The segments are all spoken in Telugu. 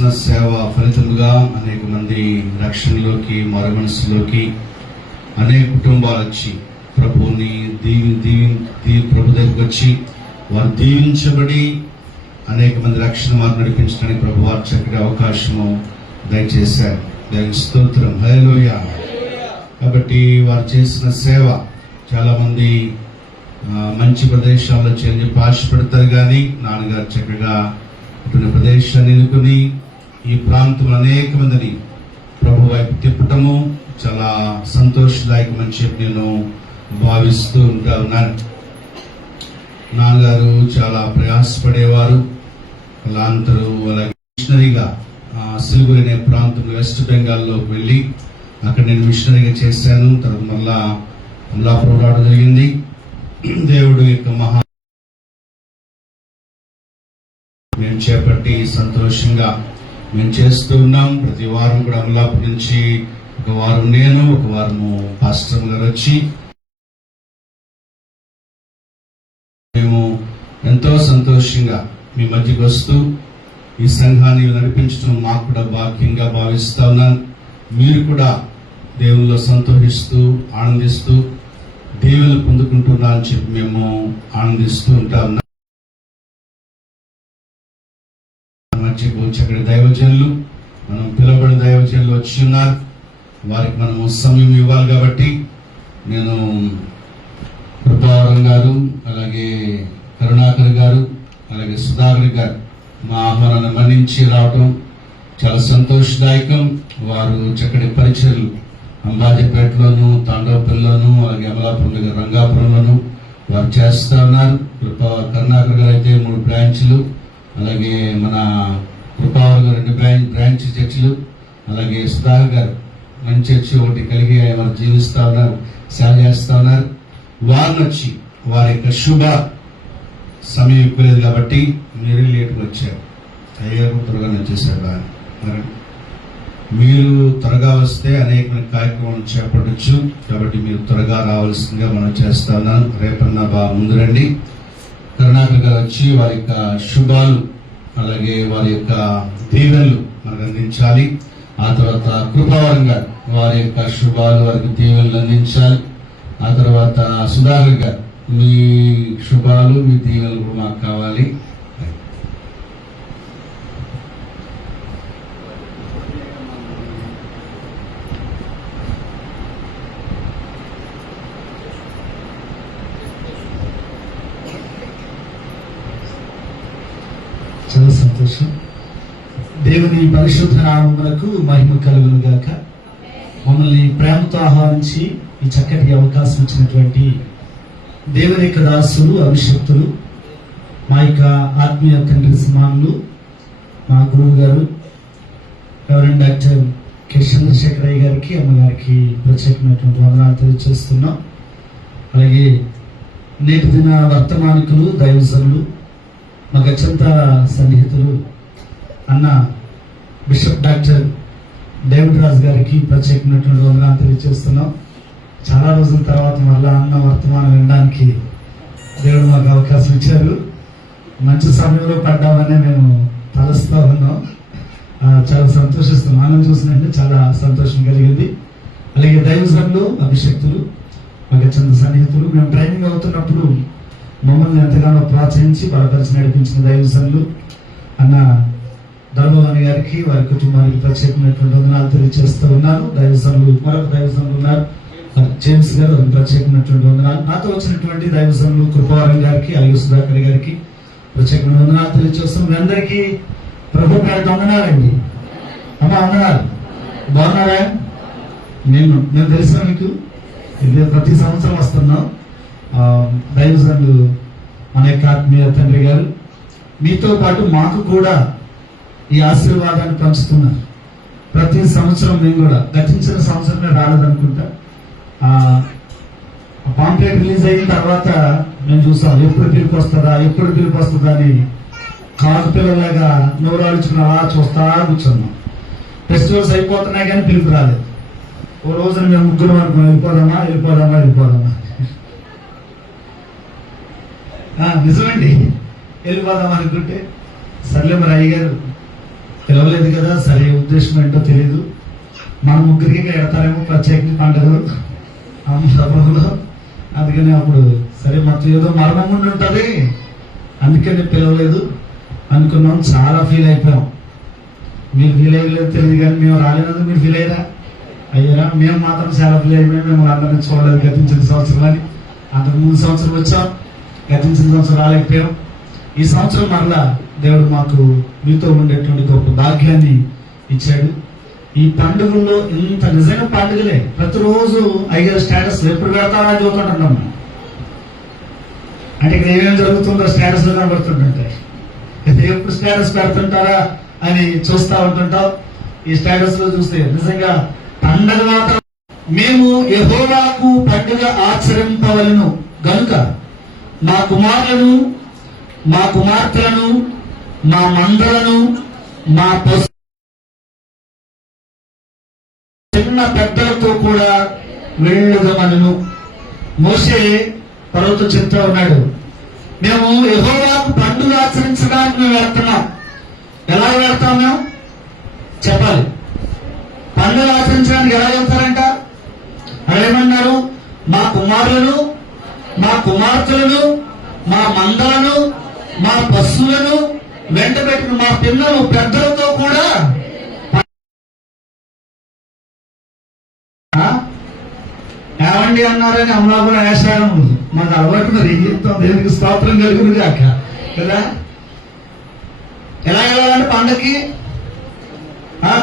చేస్తున్న సేవ ఫలితముగా అనేక మంది రక్షణలోకి మరో మనసులోకి అనేక కుటుంబాలు వచ్చి ప్రభువుని ప్రభు దగ్గరికి వచ్చి వారు దీవించబడి అనేక మంది రక్షణ వారు నడిపించడానికి ప్రభు వారు చక్కటి అవకాశము దయచేశారు. దానికి స్తోత్రం, హల్లెలూయా. కాబట్టి వారు చేసిన సేవ చాలా మంది మంచి ప్రదేశాల్లో చేరి ఆశపడతారు, కానీ నాన్నగారు చక్కగా ఇటువంటి ప్రదేశాన్ని ఎన్నుకుని ఈ ప్రాంతంలో అనేక మందిని ప్రభు వైపు తిప్పటము చాలా సంతోషదాయకమని చెప్పి నేను భావిస్తూ ఉన్నాను. నాన్నగారు చాలా ప్రయాసపడేవారు. అలాంతరు అలాగే మిషనరీగా సిలిగురి అనే ప్రాంతంలో వెస్ట్ బెంగాల్లోకి వెళ్ళి అక్కడ నేను మిషనరీగా చేశాను. తర్వాత మళ్ళా అమలాపురం రావడం జరిగింది. దేవుడు యొక్క మేము చేపట్టి సంతోషంగా మేము చేస్తూ ఉన్నాం. ప్రతి వారం కూడా అమలాపురం నుంచి ఒక వారం నేను, ఒక వారము పాస్టర్ గారు వచ్చి మేము ఎంతో సంతోషంగా మీ మధ్యకి వస్తూ ఈ సంఘాన్ని నడిపించడం మాకు కూడా భాగ్యంగా భావిస్తా ఉన్నాను. మీరు కూడా దేవుల్లో సంతోషిస్తూ ఆనందిస్తూ దేవుళ్ళు పొందుకుంటున్నా అని చెప్పి మేము ఆనందిస్తూ ఉంటాం. మధ్యకు చక్కటి దైవజనులు, మనం పిలువబడిన దైవజనులు వచ్చి ఉన్నారు. వారికి మనము సమయం ఇవ్వాలి కాబట్టి నేను కృపావరం గారు, అలాగే కరుణాకర్ గారు, అలాగే సుధాకర్ గారు మా ఆహ్వానాన్ని మన్నించి రావటం చాలా సంతోషదాయకం. వారు చక్కటి పరిచయలు అంబాజీపేటలోను, తాండవపల్లిలోను, అలాగే అమలాపురం దగ్గర రంగాపురంలోను వారు చేస్తా ఉన్నారు. కరుణాకర్ గారు అయితే 3 బ్రాంచ్లు, అలాగే మన కృపావర్ గారు 2 బ్రాంచ్ చర్చిలు, అలాగే సుధాకర్ గారు మంచి చర్చి ఒకటి కలిగి వారు జీవిస్తా ఉన్నారు, సేవ చేస్తా ఉన్నారు. వారిని వచ్చి వారి యొక్క శుభ సమయం ఎక్కువలేదు కాబట్టి మీరే లేటుగా వచ్చారు. అయ్యారు త్వరగా వచ్చేసారు. మరి మీరు త్వరగా వస్తే అనేకమైన కార్యక్రమాలు చేపట్టచ్చు. కాబట్టి మీరు త్వరగా రావాల్సిందిగా మనం చేస్తా ఉన్నాను. రేపన్నా బాగా ముందు రండి. కరుణాకర్ గారు వచ్చి వారి యొక్క శుభాలు, అలాగే వారి యొక్క దీవెనలు మనకు అందించాలి. ఆ తర్వాత కృపావరం గారు వారి యొక్క శుభాలు, వారికి దీవెనలు అందించాలి. ఆ తర్వాత సుధాకర్ గారు మీ శుభాలు, మీ దీవెనలు కూడా మాకు కావాలి. చాలా సంతోషం. దేవుని పరిశుద్ధ నామమునకు మహిమ కలుగును గాక. మమ్మల్ని ప్రేమతో ఆహ్వానించి ఈ చక్కటి అవకాశం ఇచ్చినటువంటి దేవుని యొక్క దాసులు, అభిషక్తులు, మా యొక్క ఆత్మీయ తండ్రి సమానులు, మా గురువు గారు రెవరెండ్ డాక్టర్ కె చంద్రశేఖరయ్య గారికి, అమ్మగారికి ప్రత్యేకమైనటువంటి వందనాలు తెలియజేస్తున్నాం. అలాగే నేటి దిన వర్తమానికులు, దైవజనులు, మాకు అత్యంత సన్నిహితులు అన్న బిషప్ డాక్టర్ డేవిడ్ రాజు గారికి ప్రత్యేకమైనటువంటి వందనాలు తెలియజేస్తున్నాం. చాలా రోజుల తర్వాత మళ్ళా అన్న వర్తమానం వినడానికి దేవుడు మాకు అవకాశం ఇచ్చారు. మంచి సమయంలో పడ్డామనే మేము తలస్తూ ఉన్నాం. చాలా సంతోషిస్తున్నాం. ఆనందం చూసినట్టు చాలా సంతోషం కలిగింది. అలాగే దైవజనులు, అభిషక్తులు, మాకు అత్యంత సన్నిహితులు, మేము ట్రైనింగ్ అవుతున్నప్పుడు మమ్మల్ని ఎంతగానో ప్రోత్సహించి బలపరిచి నడిపించిన దైవజనులు అన్న దర్భవాణి గారికి, వారి కుటుంబానికి ప్రత్యేకమైనటువంటి వందనాలు తెలియజేస్తూ ఉన్నాను. దైవజనులు, మరొక దైవజనులు ఉన్నారు, జేమ్స్ గారు, ప్రత్యేకమైనటువంటి వందనాలు. నాతో వచ్చినటువంటి దైవజనులు కృపావరం గారికి, అలాగే సుధాకర్ గారికి ప్రత్యేకమైన వందనాలు తెలియజేస్తాం. మీ అందరికీ ప్రభు పేరిట వందనాలండి. అమ్మా వందనాలు. బాగున్నారా? నేను తెలిసిన మీకు ఇది ప్రతి సంవత్సరం వస్తున్నాం. దైవజనులు మన యొక్క ఆత్మీయ తండ్రి గారు మీతో పాటు మాకు కూడా ఈ ఆశీర్వాదాన్ని పంచుతున్నారు. ప్రతి సంవత్సరం మేము కూడా గతించిన సంవత్సరమే రాలేదనుకుంటా. పాంప్లెట్ రిలీజ్ అయిన తర్వాత మేము చూసాం ఎప్పుడు పిలుపు వస్తుందా అని కాకు పిల్లలాగా నోరాలుచుకుని అలా చూస్తా కూర్చున్నాం. ఫెస్టివల్స్ అయిపోతున్నాయి కానీ పిలుపు రాలేదు. ఓ రోజున మేము ముగ్గురు అనుకున్నాం, వెళ్ళిపోదామా. నిజమండి, వెళ్ళిపోదాం అనుకుంటే సర్లే మరి అయ్యగారు పిలవలేదు కదా, సరే ఉద్దేశం ఏంటో తెలియదు. మన ముగ్గురికి ఎడతారేమో ప్రత్యేక పండుగలు సభలో. అందుకని అప్పుడు సరే మొత్తం ఏదో మరణం ఉండి ఉంటుంది, అందుకని పిలవలేదు అనుకున్నాం. చాలా ఫీల్ అయిపోయాం. మీరు ఫీల్ అయ్యలేదు తెలియదు, కానీ మేము రాలేనందుకు మీరు ఫీల్ అయ్యారా? అయ్యారా? మేము మాత్రం చాలా ఫీల్ అయిపోయాం. మేము అందరినీ చూడలేదు గతించిన సంవత్సరం అని. అంతకు ముందు సంవత్సరం వచ్చాం, గతించిన సంవత్సరం రాలేకపోయాం. ఈ సంవత్సరం మరలా దేవుడు మాకు మీతో ఉండేటువంటి గొప్ప భాగ్యాన్ని ఇచ్చాడు. ఈ పండుగల్లో ఇంత నిజంగా పండుగలే. ప్రతిరోజు అయ్యారు స్టేటస్ ఎప్పుడు పెడతారా అని చూస్తుంటున్నాం. అంటే ఇక్కడ ఏమేమి జరుగుతుందో స్టేటస్ లో కనబడుతుంటాయి. ఎప్పుడు స్టేటస్ పెడుతుంటారా అని చూస్తూ ఉంటుంటాం. ఈ స్టేటస్ లో చూస్తే నిజంగా పండగ మాత్రం. మేము యెహోవాకు పండుగ ఆచరింపవలను గనుక మా కుమారులను, మా కుమార్తెలను, మా మందలను, మా పశు చిన్న పెద్దలతో కూడా వెళ్ళుదమను. మోషే పర్వతం చెప్తా ఉన్నాడు, మేము యెహోవాకు పండుగ ఆచరించడానికి మేము వెళ్తున్నాం. ఎలా వెళ్తాం? మేము చెప్పాలి. పండుగ ఆచరించడానికి ఎలా వెళ్తారంట? అదేమన్నారు? మా కుమారులను, మా కుమార్తెలను, మా మందలను, మా పశువులను వెంట పెట్టుకుని మా పిల్లలు పెద్దలతో కూడా. ఏమండి అన్నారని అమలాపురం వేసాను. మాకు అలవాటు మరి ఏం చెప్తాం, దేవునికి స్తోత్రం కలుగును కాక కదా. ఎలా వెళ్ళాలంటే పండగకి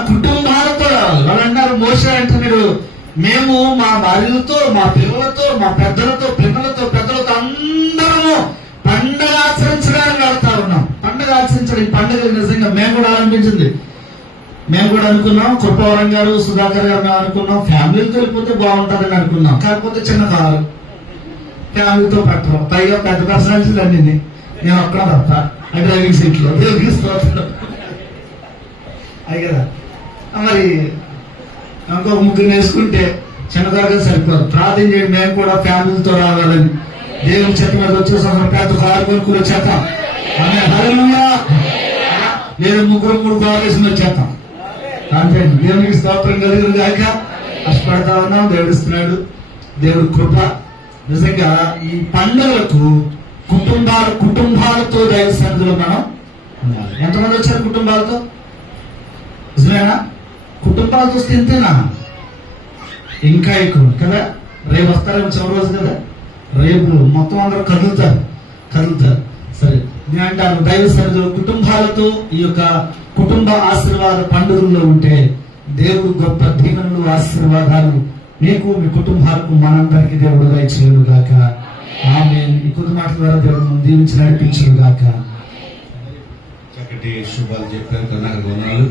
కుటుంబాలతో రావాలి. వాళ్ళు అన్నారు, మోషే అంటున్నాడు, మేము మా భార్యలతో, మా పిల్లలతో, మా పెద్దలతో, పిల్లలతో, పెద్దలతో అందరము పండగ ఆచరించడానికి వెళ్తా ఉన్నాం. పండగ ఆచరించడం ఈ పండుగ నిజంగా మేము కూడా ఆరంభించింది. మేము కూడా అనుకున్నాం, కృపావరం గారు, సుధాకర్ గారు మేము అనుకున్నాం ఫ్యామిలీతో వెళ్ళిపోతే బాగుంటుందని అనుకున్నాం. కాకపోతే చిన్న కారు ఫ్యామిలీతో పెట్టడం, పైగా పెద్ద పర్సనాలిటీలు అన్ని నేను ఒక్కడ తప్ప డ్రైవింగ్ సీట్ లో అయ్యి కదా. మరి ఇంకొక ముగ్గురు వేసుకుంటే చిన్న కారుగా సరిపోదు. ప్రార్థన చేయండి, మేము కూడా ఫ్యామిలీతో రావాలని. దేవుని చెత్త మీద వచ్చేసాం, పెద్ద కారు కొనుక్కుని వచ్చేస్తాం. ఆమె హల్లెలూయా. లేదా ముగ్గురు మూడు కార్లు వేసుకుని వచ్చేస్తాం. అంతే. దేవునికి స్తోత్రం కలుగును గాక. కష్టపడతా ఉన్నాం, దేవుడు ఇస్తున్నాడు. దేవుడి కృప. నిజంగా ఈ పండుగలకు కుటుంబాలతో దైవ సన్నిధిలో మనం ఉండాలి. ఎంతమంది వచ్చారు కుటుంబాలతో? నిజమేనా? కుటుంబాలతో వస్తే ఇంతేనా? ఇంకా ఎక్కువ కదా. రేపు వస్తారేమో చివరి రోజు కదా, రేపు మొత్తం అందరూ కదులుతారు. సరే, నేను అంటాను దైవ సన్నిధిలో కుటుంబాలతో ఈ యొక్క కుటుంబ ఆశీర్వాద పండుగల్లో ఉంటే దేవుడు గొప్ప దీవెనలు, ఆశీర్వాదాలు మీకు, మీ కుటుంబాలకు, మనందరికీ దేవుడు దయచేయును గాక. ఆమేన్. ఈ కొద్ది మాటల ద్వారా దేవుడు దీవించి నడిపించును గాక. చక్కటి శుభాలు చెప్పారు. కర్ణాకర్ వందనాలు.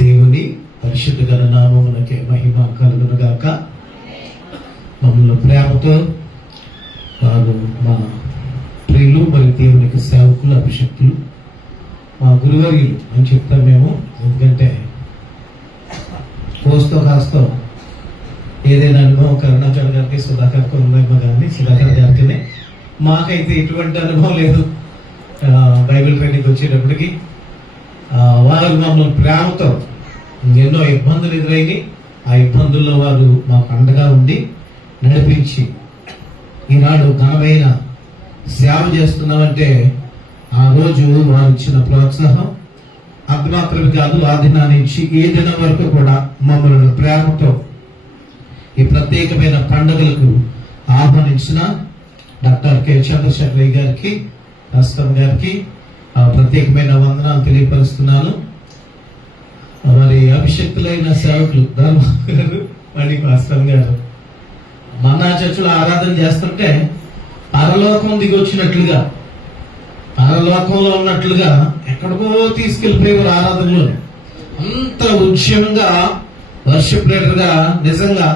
దేవుని పరిశుద్ధ గల నామమునకే మహిమ కలుగును గాక. మమ్మల్ని ప్రేమతో వారు మా ప్రియులు మరియు దేవునికి సేవకులు, అభిషక్తులు, మా గురువర్యులు అని చెప్తాం మేము. ఎందుకంటే కోస్తో కాస్తో ఏదైనా అనుభవం కరుణాకర్ గారికి, సుధాకర్కి ఉందేమో కానీ సుధాకర్ గారికి మాకైతే ఎటువంటి అనుభవం లేదు. బైబిల్ ట్రైనింగ్ వచ్చేటప్పటికి వారు మమ్మల్ని ప్రేమతో ఎన్నో ఇబ్బందులు ఎదురైనాయి. ఆ ఇబ్బందుల్లో వారు మాకు అండగా ఉండి నడిపించి ఈనాడు ఘనమైన సేవ చేస్తున్నామంటే ఆ రోజు వారు ఇచ్చిన ప్రోత్సాహం అది మాత్రమే కాదు, ఆ దినా నుంచి ఏ దినం వరకు కూడా మమ్మల్ని ప్రేమతో ఈ ప్రత్యేకమైన పండుగలకు ఆహ్వానించిన డాక్టర్ కె చంద్రశేఖరయ్య గారికి, రాష్ట్రం గారికి ప్రత్యేకమైన వందనాలు తెలియపరుస్తున్నాను. మరి అభిషక్తులైన సేవకులు ధర్మబాబు గారు, మళ్ళీ రాష్ట్రం గారు మన చర్చలో ఆరాధన చేస్తుంటే పరలోకం దిగి వచ్చినట్లుగా, పరలోకంలో ఉన్నట్లుగా ఎక్కడికో తీసుకెళ్లిపోయేవారు ఆరాధనలో. అంత ఉద్యమంగా వర్షిప్ లీడర్ గా నిజంగా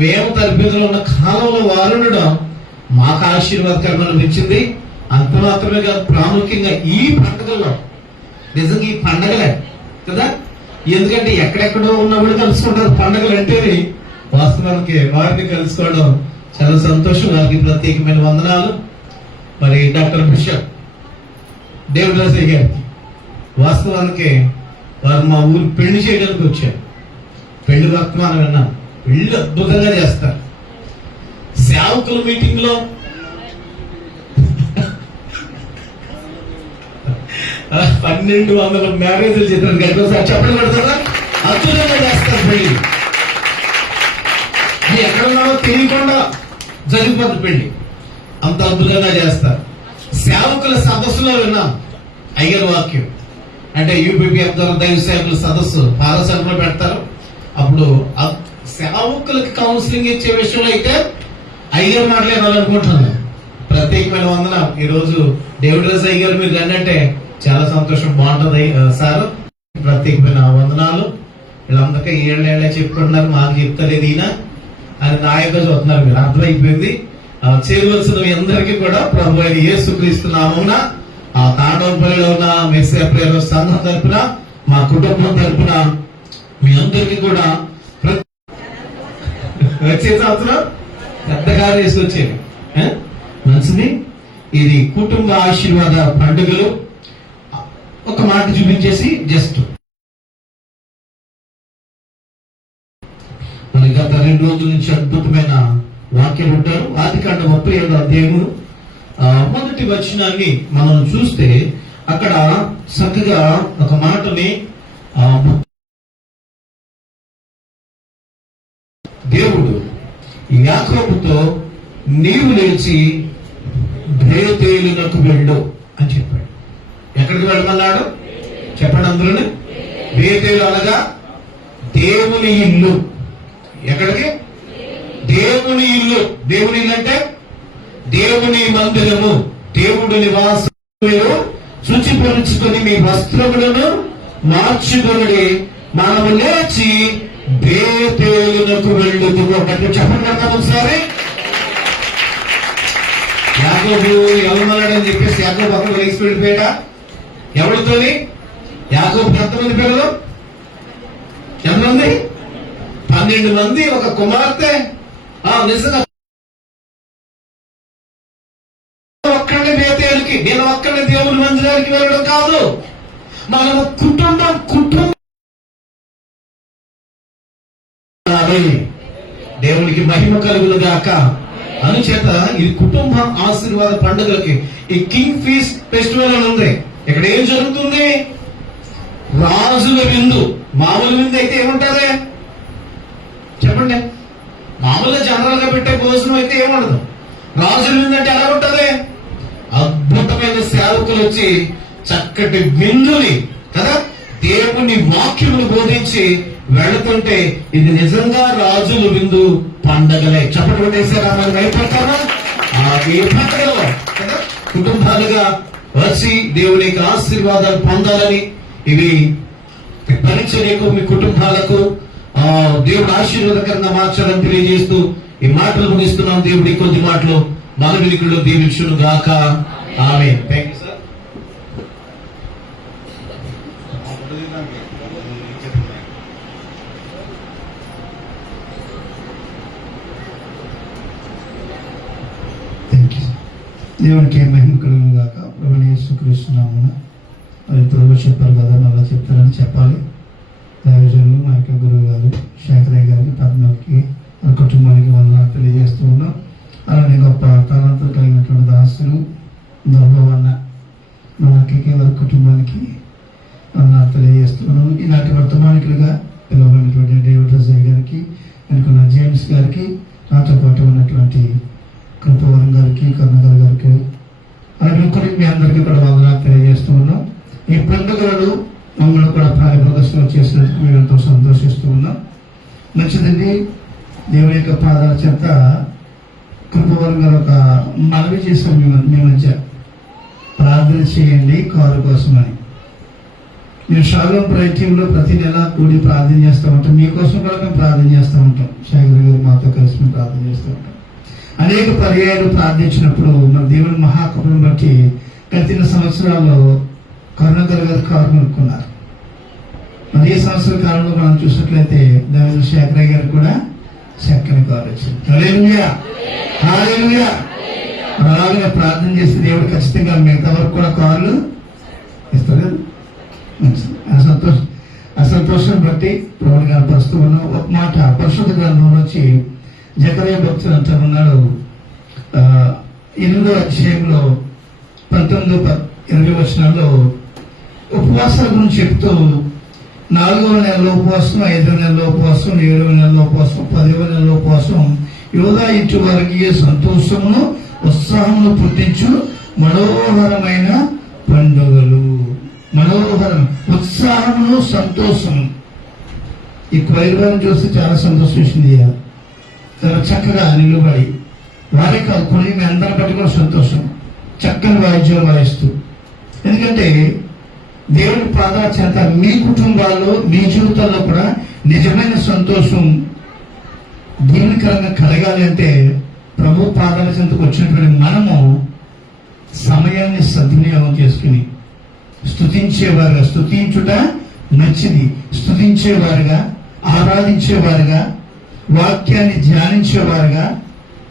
మేము తరబిలో ఉన్న కాలంలో వారుండడం మాకు ఆశీర్వాదకరం అనిపించింది. అంత మాత్రమే కాదు, ప్రాముఖ్యంగా ఈ పండుగల్లో నిజంగా ఈ పండగలే కదా ఎందుకంటే ఎక్కడెక్కడో ఉన్నప్పుడు కలుసుకుంటారు. పండుగలు అంటేనే వాస్తవానికి వారిని కలుసుకోవడం చాలా సంతోషం. వారికి ప్రత్యేకమైన వందనాలు. మరి డాక్టర్ బిషప్ డేవిడ్ రాజయ్య గారికి వాస్తవానికి వారు మా ఊరు పెళ్లి చేయడానికి వచ్చారు. పెళ్లి వర్తమానం విన్నాం. పెళ్లి అద్భుతంగా చేస్తారు. సేవకుల మీటింగ్ లో 1200 మ్యారేజ్లు చేస్తారు. గడిపోసారి చెప్పడం పెడతారా? అద్భుతంగా చేస్తారు పెళ్లి. అది ఎక్కడున్నాడో తెలియకుండా జరిగిపోతుంది పెళ్లి. అంత అద్భుతంగా చేస్తారు. సేవకుల సదస్సులో విన్నాం అయ్యర్ వాక్యం. అంటే యూపీపీ దైవ సేవకుల సదస్సు పాలసభలో పెడతారు. అప్పుడు సేవకులకి కౌన్సిలింగ్ ఇచ్చే విషయంలో అయితే అయ్యర్ మాట్లాడాలనుకుంటున్నాను. ప్రత్యేకమైన వందనం. ఈ రోజు డేవిడ్ రాజ్ అయ్యర్ మీరు రండి, చాలా సంతోషం. బాగుంటుంది సార్. ప్రత్యేకమైన వందనాలు. వీళ్ళందరికీ ఏళ్ళేళ్లే చెప్పుకుంటున్నారు, మాకు చెప్తలేదు ఈయన అని నాయకుగా చూస్తున్నారు. మీరు అర్థమైపోయింది. చేయవలసిన మీ అందరికీ కూడా ప్రభు అయిన యేసుక్రీస్తు నామమున ఆ తాండవపల్లిలో ఉన్న మెస్సియా ప్రేమ సంఘం తరపున, మా కుటుంబం తరపున మీ అందరికీ కూడా వచ్చే సంవత్సరం పెద్దగా వేసుకొచ్చేది మంచిది. ఇది కుటుంబ ఆశీర్వాద పండుగలు. ఒక మాట చూపించేసి జస్ట్ మన గత 2 రోజుల నుంచి అద్భుతమైన వాక్యం ఉంటారు. ఆదికాండం 37వ అధ్యాయము మొదటి వచనాన్ని మనం చూస్తే అక్కడ చక్కగా ఒక మాటని దేవుడు యాకోబుతో నీవు లేచి బేతేలునకు వెళ్ళు అని చెప్పాడు. ఎక్కడికి వెళ్ళమన్నాడు చెప్పండి అందరూ. బేతేలు అనగా దేవుని ఇల్లు. ఎక్కడికి? దేవుని ఇల్లు. దేవుని ఇల్లు అంటే దేవుని మందిరము, దేవుడి నివాసం. శుచిపరుచుకొని మీ వస్త్రములను మార్చుకొని మనము లేచి బేతేలునకు వెళ్ళుదుము. చెప్పండి ఒకసారి. యాకోబు ఎవరున్నాడని చెప్పేసి యాకోబు అక్కడ లేచి వెళ్ళిపోయాడ. ఎవరితోని? యాకోబు ఎంతమంది పిల్లలు? ఎంతమంది? 12 మంది, ఒక కుమార్తె. నిజంగా ఒక్కడే బేతేలుకి, నేను ఒక్కడే దేవుని మందిరానికి వెళ్ళడం కాదు, మనం కుటుంబం దేవునికి మహిమ కలుగును గాక. అనుచేత ఈ కుటుంబ ఆశీర్వాద పండుగలకి ఈ కింగ్ ఫీస్ట్ ఫెస్టివల్ అని ఉంది. ఇక్కడ ఏం జరుగుతుంది? రాజుల విందు. మామూలు విందు అయితే ఏముంటారే చెప్పండి. మామూలుగా జనరల్ గా పెట్టే భోజనం అయితే ఏముండదు. రాజుల విందు అంటే ఎలా ఉంటది? అద్భుతమైన సేవకులు వచ్చి చక్కటి విందుని కదా దేవుని వాక్యములు బోధించి వెళుతుంటే ఇది నిజంగా రాజుల విందు పండగలే. చెప్పండి కొట్టేసారా? మరి భయపడతారా? ఈ పండుగలో కదా కుటుంబాలుగా వచ్చి దేవుని యొక్క ఆశీర్వాదాలు పొందాలని, ఇవి పరిచర్యకు మీ కుటుంబాలకు దేవుడు ఆశీర్వాదకరంగా మార్చాలని తెలియజేస్తూ ఈ మాటలు ముగిస్తున్నాం. దేవుడి కొద్ది మాటలు మన వినికిడిలో దీవించును గాక. ఆమేన్. Thank you sir. దేవునికి మహిమ కలుగును గాక. ప్రభువైన యేసుక్రీస్తు నామమున. మరి ప్రభు చెప్పారు కదా, అలా చెప్తారని చెప్పాలి. దైవజనులు మా యొక్క గురువు గారు శేఖరయ్య గారికి, పద్మకి, వారి కుటుంబానికి వందనాలు తెలియజేస్తూ ఉన్నాం. అలానే గొప్ప తలంతులు కలిగినటువంటి దాసులు దొరవన్న మనకి వారి కుటుంబానికి వందనాలు తెలియజేస్తున్నాం. ఈనాటి వర్తమానికులుగా పిలువబడినటువంటి డేవిడ్ రాజయ్య గారికి, అనుకున్న జేమ్స్ గారికి, నాతో పాటు ఉన్నటువంటి కృపవరం గారికి, కరుణగారు గారికి, అలాగే మీ అందరికీ కూడా వందనాలు తెలియజేస్తూ ఉన్నాం. ఈ పండుగలను మమ్మల్ని కూడా ప్రాయ ప్రదర్శన చేసినందుకు మేము ఎంతో సంతోషిస్తూ ఉన్నాం. మంచిదండి. దేవుని యొక్క పాదాల చేత కృపవరం గారు ఒక మనవి చేసాం మీ మధ్య. ప్రార్థన చేయండి కారు కోసమని. మేము షాలోం ప్రేయర్ టీంలో ప్రతి నెల కూడి ప్రార్థన చేస్తూ ఉంటాం. మీకోసం కూడా మేము ప్రార్థన చేస్తూ ఉంటాం. శేఖర్ గారు మాతో కలిసి మేము ప్రార్థన చేస్తూ ఉంటాం. అనేక పర్యాయాలు ప్రార్థించినప్పుడు మన దేవుని మహాకృపను బట్టి గడిచిన సంవత్సరాల్లో కరుణగర్ గారు కారు కొనుక్కున్నారు. మరి సంవత్సర కాలంలో మనం చూసినట్లయితే దాని శేఖరయ్య గారు కూడా చక్కని కారు వచ్చింది. హల్లెలూయా, హల్లెలూయా. అలాగే ప్రార్థన చేస్తే దేవుడు ఖచ్చితంగా మిగతా వరకు కూడా కార్లు ఇస్తాడు కదా. మంచిది. ఆ సంతోషం బట్టి ప్రభుని కనపరుస్తూ ఉన్నాం. ఒక మాట పరిశుద్ధ గ్రంథంలో వచ్చి జకరియా భక్తుడు అంటూ ఉన్నాడు, 8వ అధ్యాయంలో 19-20 వచనాల్లో ఉపవాసాల గురించి చెప్తూ 4వ నెలలో ఉపవాసం, 5వ నెలలో ఉపవాసం, 7వ నెలలో ఉపవాసం, 10వ నెలలో ఉపవాసం, యోధా ఇంటి వారికి సంతోషమును ఉత్సాహమును పుట్టించు మనోహరమైన పండుగలు. మనోహరం, ఉత్సాహమును సంతోషము. ఈ క్వైర్వారిని చూస్తే చాలా సంతోషించింది. చాలా చక్కగా నిలబడి వారే కాదు కొన్ని మీ అందరి బట్టి కూడా సంతోషం, చక్కని వాయిద్యం వాయిస్తూ. ఎందుకంటే దేవుడి ప్రాధాన్యత మీ కుటుంబాల్లో మీ జీవితాల్లో కూడా నిజమైన సంతోషం దీవెనకరంగా కలగాలి అంటే ప్రభు ప్రాధాన్యతకు వచ్చినటువంటి మనము సమయాన్ని సద్వినియోగం చేసుకుని స్తుతించేవారుగా, స్తుతించుట మంచిది, స్తుతించేవారుగా, ఆరాధించేవారుగా, వాక్యాన్ని ధ్యానించేవారుగా,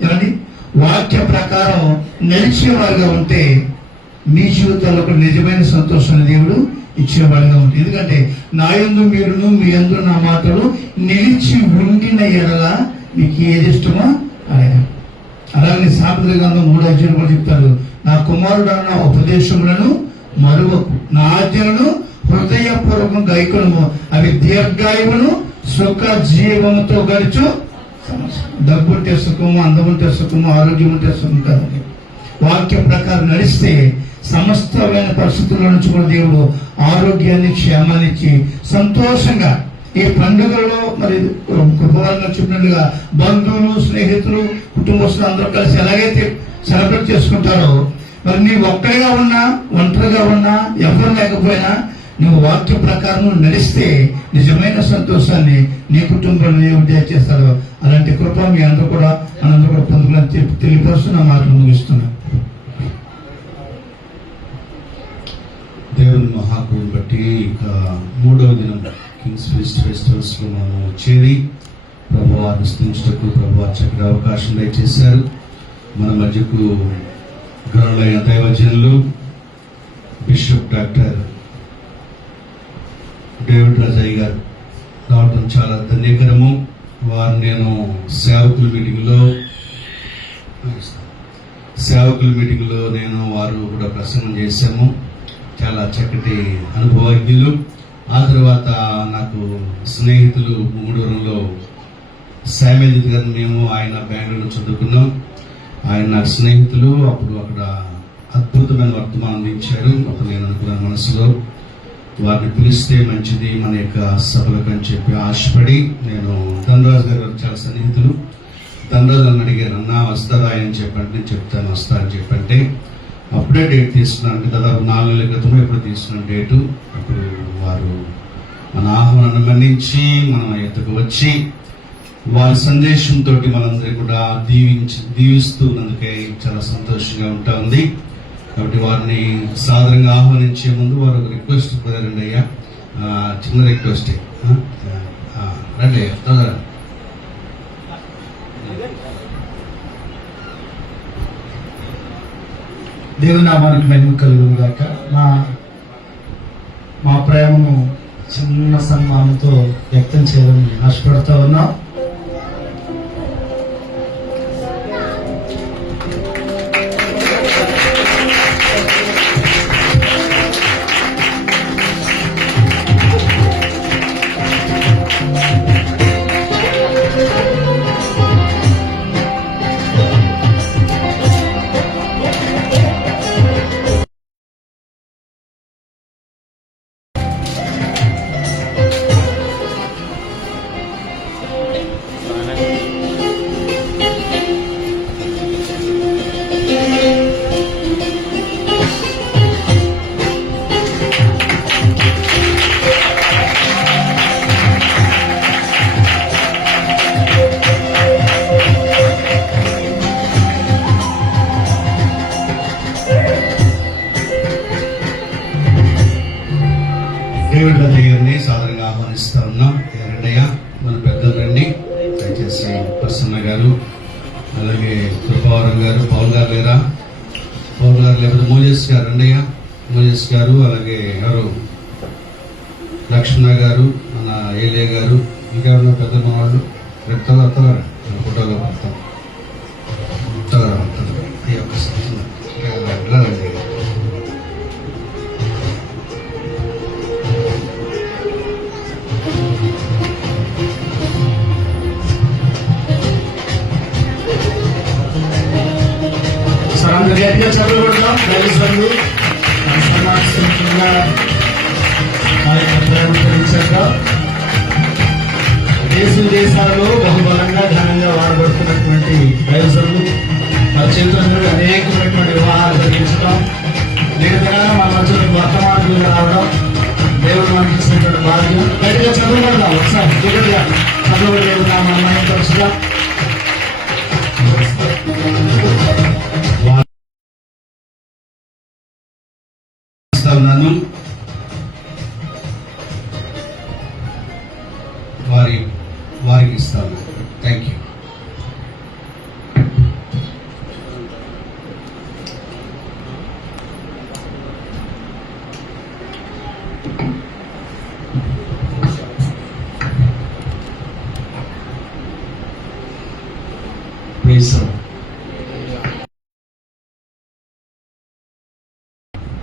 ఏమండి వాక్య ప్రకారం నడిచేవారుగా ఉంటే మీ జీవితాల్లో ఒక నిజమైన సంతోషాన్ని దేవుడు ఇచ్చేవాడుగా ఉంటుంది. ఎందుకంటే నా యందు మీరును మీ యందు నా మాటలు నిలిచి ఉండిన ఎడల మీకు ఏది ఇష్టమో అడగ. అలాగే సామెతల గ్రంథం 3వ అధ్యాయం కూడా చెప్తారు, నా కుమారుడు అన్న ఉపదేశములను మరువకు, నా ఆజ్ఞలను హృదయపూర్వకం గైకొనుము, అవి దీర్ఘాయువును సుఖ జీవముతో గడుచు. డబ్బుంటే సుఖము, అందముంటే సుఖము, ఆరోగ్యం ఉంటే సుఖం కాదండి. వాక్యం ప్రకారం నడిస్తే సమస్తమైన పరిస్థితుల్లో నుంచి కూడా దేవుడు ఆరోగ్యాన్ని, క్షేమాన్ని ఇచ్చి సంతోషంగా ఈ పండుగలో మరి కృపవారంగా చెప్పినట్లుగా బంధువులు, స్నేహితులు, కుటుంబస్తులు అందరూ కలిసి ఎలాగైతే సెలబ్రేట్ చేసుకుంటారో మరి నీవు ఒక్కడిగా ఉన్నా, ఒంటరిగా ఉన్నా, ఎవరు లేకపోయినా నువ్వు వాక్య ప్రకారం నడిస్తే నిజమైన సంతోషాన్ని నీ కుటుంబంలో దేవుడు దయచేస్తాడు. అలాంటి కృప మీ అందరూ కూడా మనందరూ కూడా పొందుకుని తెలియపరుస్తున్న మాటలు ముగిస్తున్నాను. దేవుని మహాకృపను బట్టి ఇక 3వ దినం కింగ్స్ ఫీస్ట్ ఫెస్టివల్స్ లో మనం చేరి ప్రభువారిని స్తుతించుటకు ప్రభువారు చక్కటి అవకాశం దయచేశారు. మన మధ్యకు గౌరవులైన దైవజనులు బిషప్ డాక్టర్ డేవిడ్ రాజయ్య గారు రావడం చాలా ధన్యకరము. వారు నేను సేవకుల మీటింగ్లో నేను వారు కూడా ప్రసంగం చేశాము. చాలా చక్కటి అనుభవజ్ఞులు. ఆ తర్వాత నాకు స్నేహితులు ముంగడూరులో శామ్యూల్ గారు, మేము ఆయన బెంగళూరులో చదువుకున్నాం. ఆయన నాకు స్నేహితులు. అప్పుడు అక్కడ అద్భుతమైన వర్తమానం ఇచ్చారు. అప్పుడు నేను అనుకున్నాను మనసులో వారిని పిలిస్తే మంచిది మన యొక్క సభలకు అని చెప్పి ఆశపడి నేను ధనరాజు గారు చాలా సన్నిహితులు. ధనరాజు నన్ను అడిగారు, అన్నా వస్తారా అని చెప్పంటే నేను చెప్తాను వస్తా అని చెప్పంటే అప్పుడే డేట్ తీసుకున్నాను. దాదాపు 4 నెలల క్రితం ఎప్పుడు తీసుకున్నాను డేటు. అప్పుడు వారు మన ఆహ్వానాన్ని మన్నించి మన ఎత్తుకు వచ్చి వారి సందేశంతో మనందరికీ కూడా దీవిస్తున్నందుకే చాలా సంతోషంగా ఉంటా ఉంది. కాబట్టి వారిని సాదరంగా ఆహ్వానించే ముందు వారు ఒక రిక్వెస్ట్ కుదరండి అయ్యా, చిన్న రిక్వెస్ట్ రండి అయ్యా తొందరగా. దేవుని నామానికి మహిమ కలుగును గాక. మా ప్రేమను చిన్న సన్మానంతో వ్యక్తం చేయాలని ఆశపడుతూ ఉన్నాం. డేవిడ్ రాజయ్య గారిని సాదరంగా ఆహ్వానిస్తున్నాను. ఆహ్వానిస్తా ఉన్నాం. రెండయ్య మన పెద్దలు రండి, దయచేసి ప్రసన్న గారు, అలాగే కృపావరం గారు, పౌల్ గారు లేరా, పౌల్ గారు లేకపోతే మోజెస్ గారు, రెండయ్య మోజెస్ గారు, అలాగే ఎవరు లక్ష్మణ గారు, మన ఏలే గారు, ఇంకెవరో పెద్ద వాళ్ళు రేపు తొలరా ఫోటోలో పడతాం. తొలరా ఈ యొక్క గట్టిగా చదవబడతాం. దైవజనులు దేశ దేశాల్లో బహుబలంగా ఘనంగా వాడబడుతున్నటువంటి దైవజనులు మన చేతుల్లో అనేకమైనటువంటి వివాహాలు జరిగించడం, నేటి దినాన మన మధ్యలో వర్తమానులు రావడం దేవుడు మనకి ఇచ్చినటువంటి భాగ్యం. గట్టిగా చదవబడదాం. ఒకసారి దేవుడిగా చదవబడేదా మన మైండ్ తరచుగా ఉన్నాను. వారికి ఇస్తాను. Thank you.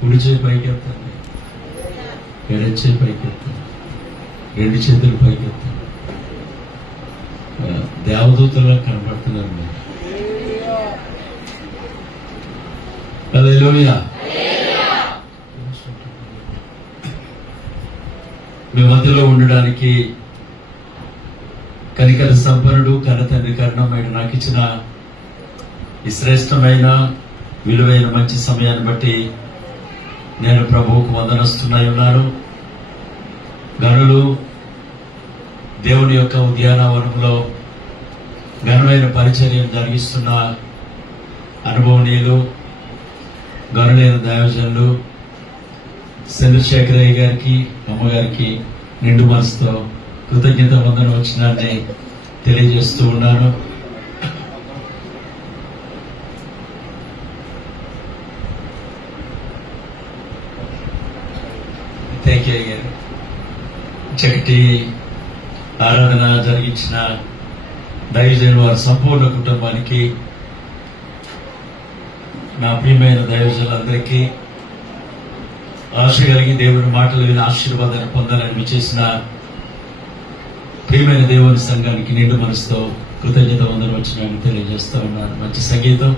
కుడి చేయి పైకెత్తండి, ఎడమ చేయి పైకెత్తండి, రెండు చేతులు పైకెత్తండి. దేవదూతలా కనపడుతున్నారు మీరు. హల్లెలూయా. మీ మధ్యలో ఉండడానికి కనికర సంపన్నుడు కన్నతండ్రి కరుణమైన నాకు ఇచ్చిన ఈ శ్రేష్టమైన విలువైన మంచి సమయాన్ని బట్టి నేను ప్రభువుకు వందనస్తున్నాయి ఉన్నాను. గనులు దేవుని యొక్క ఉద్యానవనంలో ఘనమైన పరిచర్యను జరిగిస్తున్న అనుభవనీయులు, గనులైన దైవజనులు చంద్రశేఖరయ్య గారికి, అమ్మగారికి నిండు మనసుతో కృతజ్ఞత వందన వచనాన్ని తెలియజేస్తూ ఉన్నాను. థ్యాంక్ యూ అయ్యారు. చక్కటి ఆరాధన జరిగించిన దైవజనులు వారి సంపూర్ణ కుటుంబానికి, నా ప్రియమైన దైవజనులందరికీ, ఆశ కలిగి దేవుని మాటలు విని ఆశీర్వాదాన్ని పొందాలని చేసిన ప్రియమైన దేవుని సంఘానికి నిండు మనసుతో కృతజ్ఞత వందన వచ్చినాన్ని తెలియజేస్తా ఉన్నాను. మంచి సంగీతం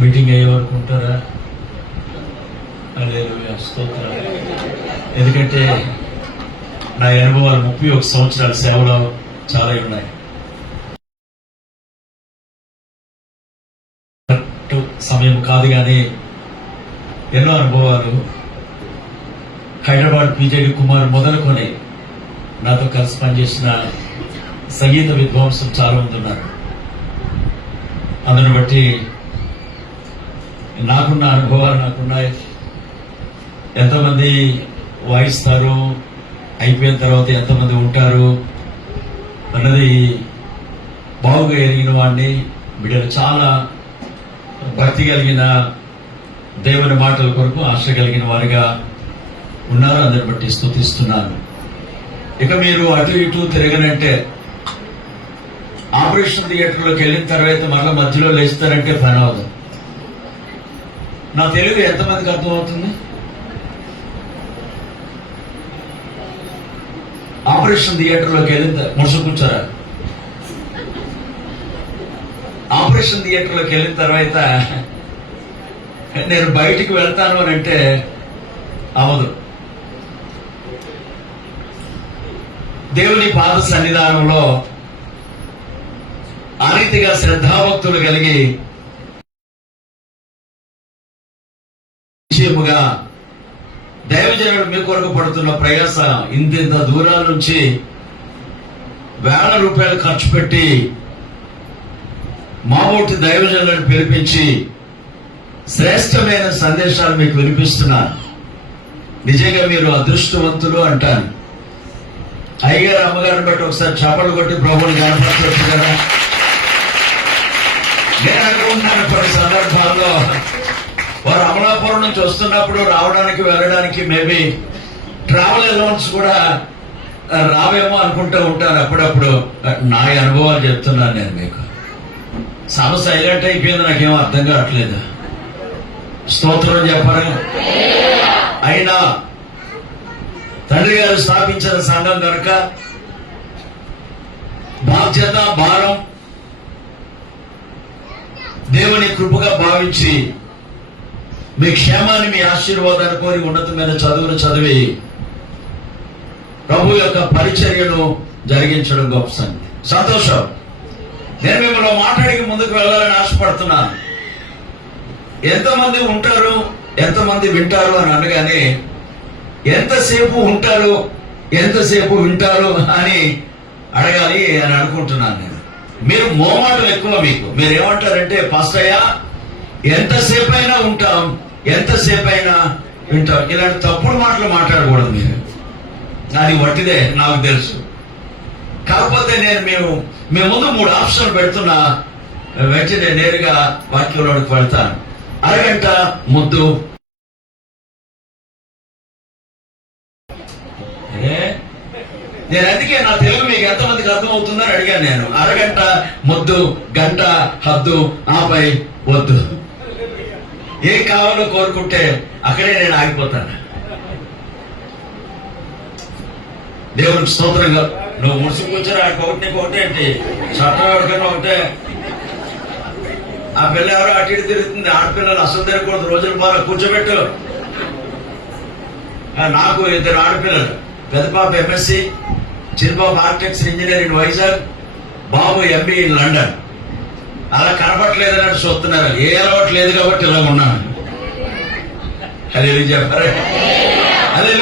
మీటింగ్ అయ్యే వరకు ఉంటారా? హల్లెలూయా, స్తోత్రాలు. ఎందుకంటే నా అనుభవాలు 31 సంవత్సరాల సేవలో చాలా ఉన్నాయి. సమయం కాదు కానీ ఎన్నో అనుభవాలు. హైదరాబాద్ పీజేడి కుమార్ మొదలుకొని నాతో కలిసి పనిచేసిన సంగీత విద్వాంసులు చాలా మంది ఉన్నారు. అందుని బట్టి నాకున్న అనుభవాలు నాకున్నాయి. ఎంతమంది వాయిస్తారు, అయిపోయిన తర్వాత ఎంతమంది ఉంటారు అన్నది బాగుగా ఎరిగిన వాడిని. బిడ్డలు చాలా భక్తి కలిగిన దేవుని మాటల కొరకు ఆశ కలిగిన వారిగా ఉన్నారు. అందరిని బట్టి స్తుతిస్తున్నాను. ఇక మీరు అటు ఇటు తిరగనంటే, ఆపరేషన్ థియేటర్లోకి వెళ్ళిన తర్వాత మరలా మధ్యలో లేస్తారంటే పని అవదు. నా తెలుగు ఎంతమందికి అర్థమవుతుంది? ఆపరేషన్ థియేటర్లోకి వెళ్ళిన ముడుసు కూర్చోరా. ఆపరేషన్ థియేటర్లోకి వెళ్ళిన తర్వాత నేను బయటికి వెళ్తాను అని అంటే అవదు. దేవుని పాద సన్నిధానంలో ఆ రీతిగా శ్రద్ధాభక్తులు కలిగి నిశ్చయముగా దైవజనుడు మీ కొరకు పడుతున్న ప్రయాస, ఇంత దూరాల నుంచి వేల రూపాయలు ఖర్చు పెట్టి మామూటి దైవజనులను పిలిపించి శ్రేష్టమైన సందేశాలు మీకు వినిపిస్తున్నారు. నిజంగా మీరు అదృష్టవంతులు అంటాను. అయ్యగారు అమ్మగారిని బట్టి ఒకసారి చప్పలు కొట్టి ప్రభువుని కనపరచవచ్చు కదా. నేను అనుకుంటున్నాను కొన్ని సందర్భాల్లో వారు అమలాపురం నుంచి వస్తున్నప్పుడు రావడానికి వెళ్ళడానికి మేబీ ట్రావెల్ అలౌన్స్ కూడా రావేమో అనుకుంటూ ఉంటాను అప్పుడప్పుడు. నా అనుభవాలు చెప్తున్నాను నేను మీకు. సభ సైలెంట్ అయిపోయింది, నాకేమో అర్థం కావట్లేదు. స్తోత్రం చెప్పరా. అయినా తండ్రి గారు స్థాపించిన సంఘం కనుక బాధ్యత భారం దేవుని కృపగా భావించి మీ క్షేమాన్ని మీ ఆశీర్వాదాన్ని కోరి ఉన్నతమైన చదువులు చదివి ప్రభు యొక్క పరిచర్యను జరిగించడం గొప్ప సంగతి. సంతోషం. నేను మిమ్మల్ని మాట్లాడి ముందుకు వెళ్ళాలని ఆశపడుతున్నాను. ఎంతమంది ఉంటారు, ఎంతమంది వింటారు అని అనగానే ఎంతసేపు ఉంటారు, ఎంతసేపు వింటారు అని అడగాలి అని అనుకుంటున్నాను నేను. మీరు మోమాటం ఎక్కువ మీకు. మీరు ఏమంటారంటే పాస్టర్ అయ్యా ఎంతసేపు అయినా ఉంటాం, ఎంతసేపు అయినా వింటాం. ఇలాంటి తప్పుడు మాటలు మాట్లాడకూడదు మీరు. అది వట్టిదే నాకు తెలుసు. కాకపోతే నేను మీ ముందు 3 ఆప్షన్లు పెడుతున్నా. వెంటనే నేరుగా వాక్యంలోకి వెళ్తాను. అరగంట ముద్దు. నేను అందుకే నా తెలుగు మీకు ఎంతమందికి అర్థమవుతుందని అడిగాను నేను. అరగంట ముద్దు, గంట హద్దు, ఆపై వద్దు. ఏం కావాలో కోరుకుంటే అక్కడే నేను ఆగిపోతాను. దేవునికి స్తోత్రంగా. నువ్వు ముసుగు కూర్చొని ఆయనకు ఒకటి నీకు ఒకటే ఏంటి, చట్టం ఎవరికైనా ఒకటే. ఆ పిల్ల ఎవరో అటు ఇటు తిరుగుతుంది. ఆడపిల్లలు అసలు తిరగకూడదు. రోజుల బాగా కూర్చోబెట్టు. నాకు 2 ఆడపిల్లలు. పెద్ద పాప ఎంఎస్సి, చిన్న పాప architecture engineer in Vizag, Babu MB in London. అలా కనపట్లేదన్నట్టు చూస్తున్నారు. ఏ అలవాటు లేదు కాబట్టి ఇలా ఉన్నాను. అదే చెప్పారే. అదే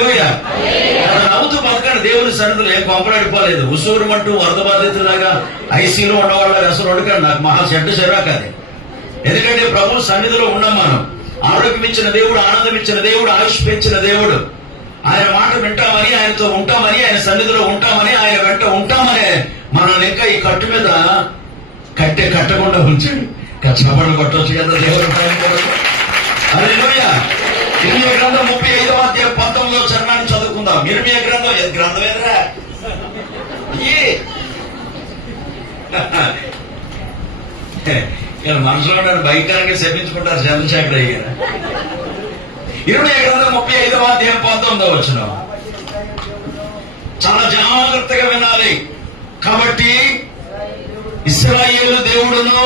నవ్వుతూ బతకండి దేవుని సన్నిధిలో. ఏం పంపడాడిపోలేదు. ఉసూరుమంటూ వరద బాధితులాగా ఐసీలో ఉన్నవాళ్ళగా అసలు అడగండి. నాకు మహా చెడ్డ చిరాకు అది. ఎందుకంటే ప్రభు సన్నిధిలో ఉన్నాం మనం. ఆరోగ్యం ఇచ్చిన దేవుడు, ఆనందం ఇచ్చిన దేవుడు, ఆయుష్ పెంచిన దేవుడు. ఆయన మాట వింటామని, ఆయనతో ఉంటామని, ఆయన సన్నిధిలో ఉంటామని, ఆయన వెంట ఉంటామని మనల్ని ఇంకా ఈ కట్టు మీద కట్టకుండా ఉంచాడు. చప్పట్లు కొట్టవచ్చు కదా దేవుడు పైన కొరకు. హల్లెలూయా. ఇర్మియా గ్రంథం 35వ అధ్యాయం 19వ చరణాన్ని చదువుకుందాం. ఇర్మియా గ్రంథం గ్రంథం ఏదరా మనసులో బయటకి శపించుకుంటారు చంద్రశేఖర్ అయ్య గారు. ఇర్మియా గ్రంథం 35వ అధ్యాయం 19వ వచనం. చాలా జాగ్రత్తగా వినాలి. కాబట్టి ఇశ్రాయేలు దేవుడును,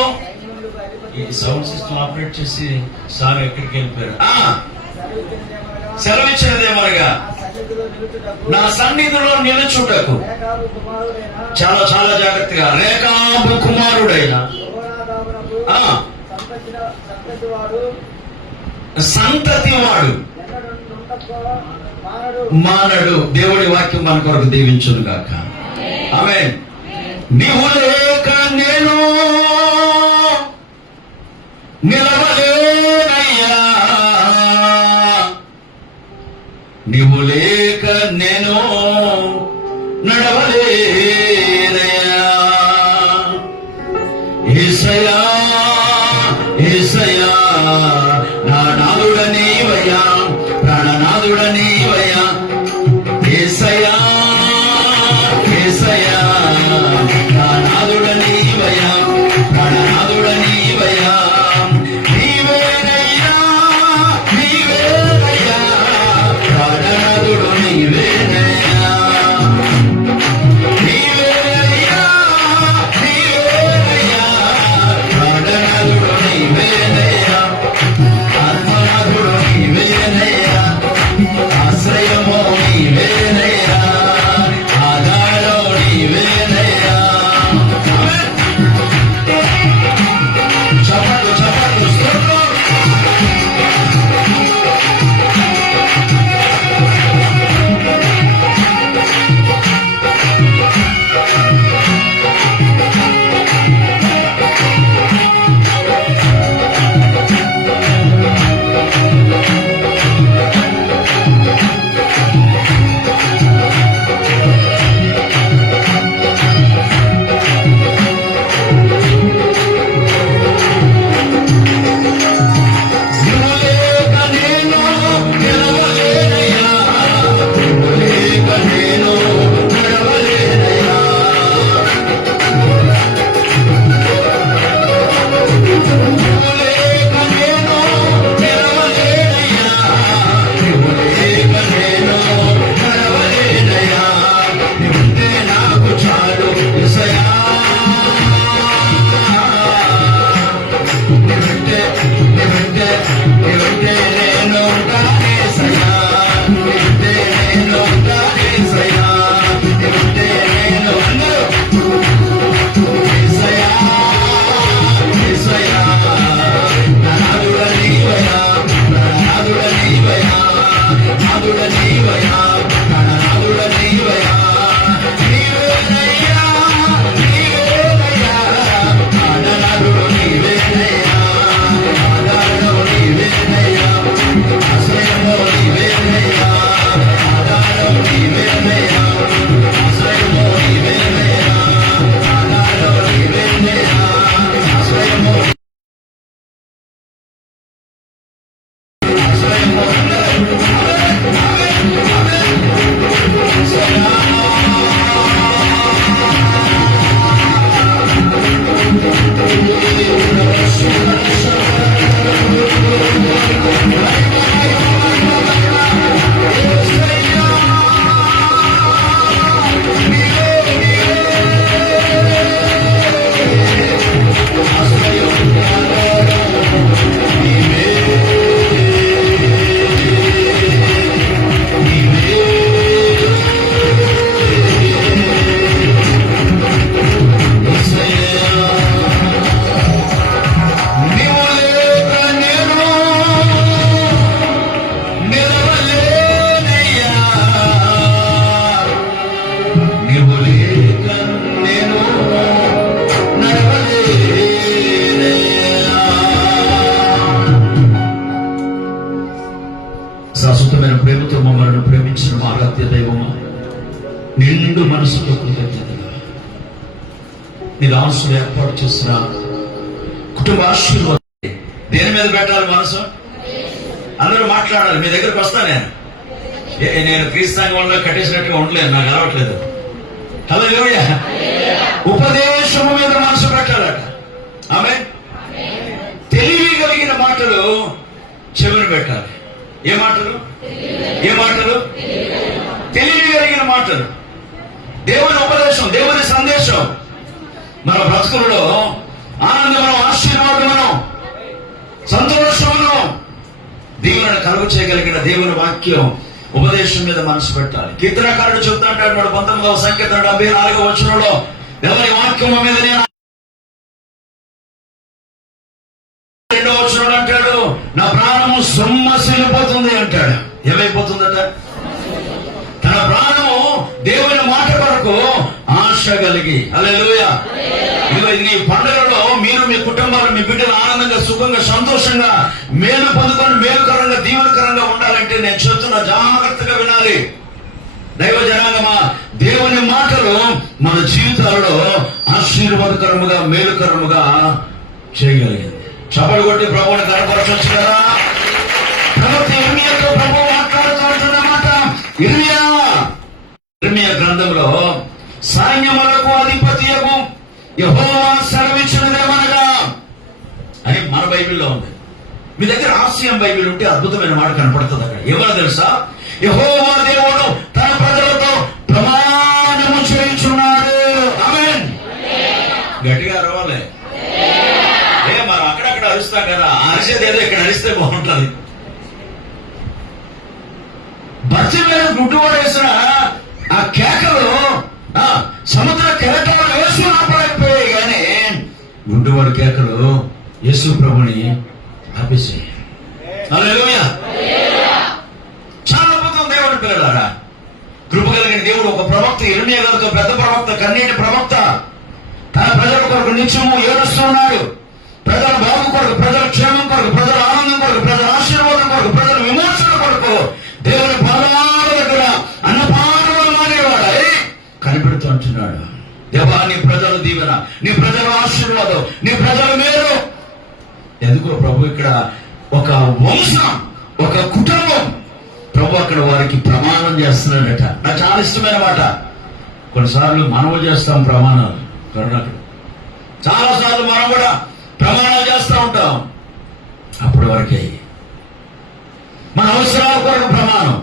ఈ సౌండ్ సిస్టమ్ ఆపరేట్ చేసి సార్ ఎక్కడికి వెళ్ళిపోయారు. సెలవిచ్చినదేమనగా నా సన్నిధిలో నిలుచుటకు. చాలా చాలా జాగ్రత్తగా. రేఖాబు కుమారుడైన సంతతి వాడు మానడు. దేవుడి వాక్యం మన కొరకు దీవించును గాక. ఆమేన్. నీవు లేక నేను నిలవలేనయ్యా, నీవు లేక నేను నడవలేనయ్యా. యేసయ్యా యేసయ్యా నా నాదుడ నీవయ్యా, ప్రాణనాదుడ నీవయ్యా. యేసయ్యా యేసయ్యా నా నాదుడ నీవయ్యా, ప్రాణనాదుడ నీవయ్యా. నీవేనయ్యా నీవేనయ్యా, ప్రాణనాదుడు నీవేనయ్యా. నీవేనయ్యా నీవేనయ్యా, ప్రాణనాదుడు నీవేనయ్యా, ఆత్మనాథుడు నీవేనయ్యా, ఆశ్రయమో నీవేనయ్యా. ఆరాధ్య దైవమా, నిండు మనసుతో కృతజ్ఞతగా నీ దాసుడు ఏర్పాటు చేసిన కుటుంబ ఆశీర్వాదం దేని మీద పెట్టాలి మనసు? అందరూ మాట్లాడాలి. మీ దగ్గరకు వస్తా నేను క్రీస్తాంగంలో కట్టేసినట్టుగా ఉండలేను, నాకు అలవట్లేదు. హల్లెలూయా. ఉపదేశము మీద మనసు పెట్టాలట. ఆమె తెలివి కలిగిన మాటలు చెవిని పెట్టాలి. ఏ మాటలు? తెలివి కలిగిన మాటలు, దేవుని ఉపదేశం, దేవుని సందేశం మన బ్రతుకులలో ఆనందమనం, ఆశీర్వాదమనం, సంతోషమును, దేవుని కలుగు చేయగలిగిన దేవుని వాక్యం ఉపదేశం మీద మనసు పెట్టాలి. కీర్తనకారుడు చెప్తా అంటాడు 19వ సంకీర్తన 74వ వచనంలో, ఎవరి వాక్యం మీద నేను 2వ వచనంలో అంటాడు, నా ప్రాణము సొమ్మసిల్లిపోతుంది అంటాడు. ఏమైపోతుందట? తన ప్రాణము దేవుని మాట కొరకు ఆశ కలిగి. హల్లెలూయా. ఇదిగో ఈ పండుగలో మీరు మీ కుటుంబాలు మీ బిడ్డలు ఆనందంగా సుఖంగా సంతోషంగా మేలు పొందుకొని మేలుకరంగా దీవెనకరంగా ఉండాలంటే నేను చెప్తున్నా, జాగ్రత్తగా వినాలి. దైవ జనాంగమా, దేవుని మాటలు మన జీవితాలలో ఆశీర్వాదకరముగా మేలుకరముగా చేయగలిగింది. చప్పలు కొట్టి ప్రభువుని కనపరచొచ్చు కదా. ప్రవక్త ఇర్మియాతో ప్రభువు మాట్లాడుతూ ఉంటున్నమాట. ఇర్మియా గ్రంథంలో సైన్యములకు అధిపతియగు యెహోవా సెలవిచ్చినదేమనగా అని మన బైబిల్లో ఉంది. మీ దగ్గర ఆసియం బైబిల్ ఉంటే అద్భుతమైన మాట కనపడుతుంది అక్కడ. ఏమన్నా తెలుసా? యెహోవా దేవుడు తన ప్రజలతో ప్రమాణము చేయించున్నాడు. ఆమేన్. గట్టిగా అరవాలి. మనం అక్కడక్కడ అరుస్తాం కదా, అరిసేది ఏదో ఇక్కడ అరిస్తే బాగుంటుంది. బస్సు మీద గుడ్డు పడేసిన ఆ కేకలు సముద్ర కెరటాలు యేసు ఆపలేకపోయాయి, కానీ గుడ్డువాడి కేకలు యేసు ప్రభుని ఆపేసాయి. హల్లెలూయా. చాలా అద్భుతం దేవుడి పిల్లలారా. కృప కలిగిన దేవుడు ఒక ప్రవక్త ఇర్మియా గారితో, పెద్ద ప్రవక్త, కన్నీటి ప్రవక్త, తన ప్రజల కొరకు నిత్యము ఏడుస్తున్నాడు. ప్రజల బాగు కొరకు, ప్రజల క్షేమం కొరకు, ప్రజల ఆనందం కొరకు, ప్రజల ఆశీర్వాదం కొరకు, ప్రజల విమోచన కొరకు దేవుని పాదాల దగ్గర అన్నపానములు మానేవాడై కనిపెడుతూ అంటున్నాడు, దేవా నీ ప్రజల దీవెన, నీ ప్రజల ఆశీర్వాదం, నీ ప్రజల మేలు. ఎందుకో ప్రభు ఇక్కడ ఒక వంశం, ఒక కుటుంబం ప్రభు అక్కడ వారికి ప్రమాణం చేస్తున్నాడట. నాకు చాలా ఇష్టమైన మాట. కొన్నిసార్లు మనము చేస్తాం ప్రమాణాలు, కరుణాకర్ చాలా సార్లు మనం కూడా ప్రమాణాలు చేస్తూ ఉంటాం. అప్పటి వరకే మన అవసరాల కొరకు ప్రమాణం,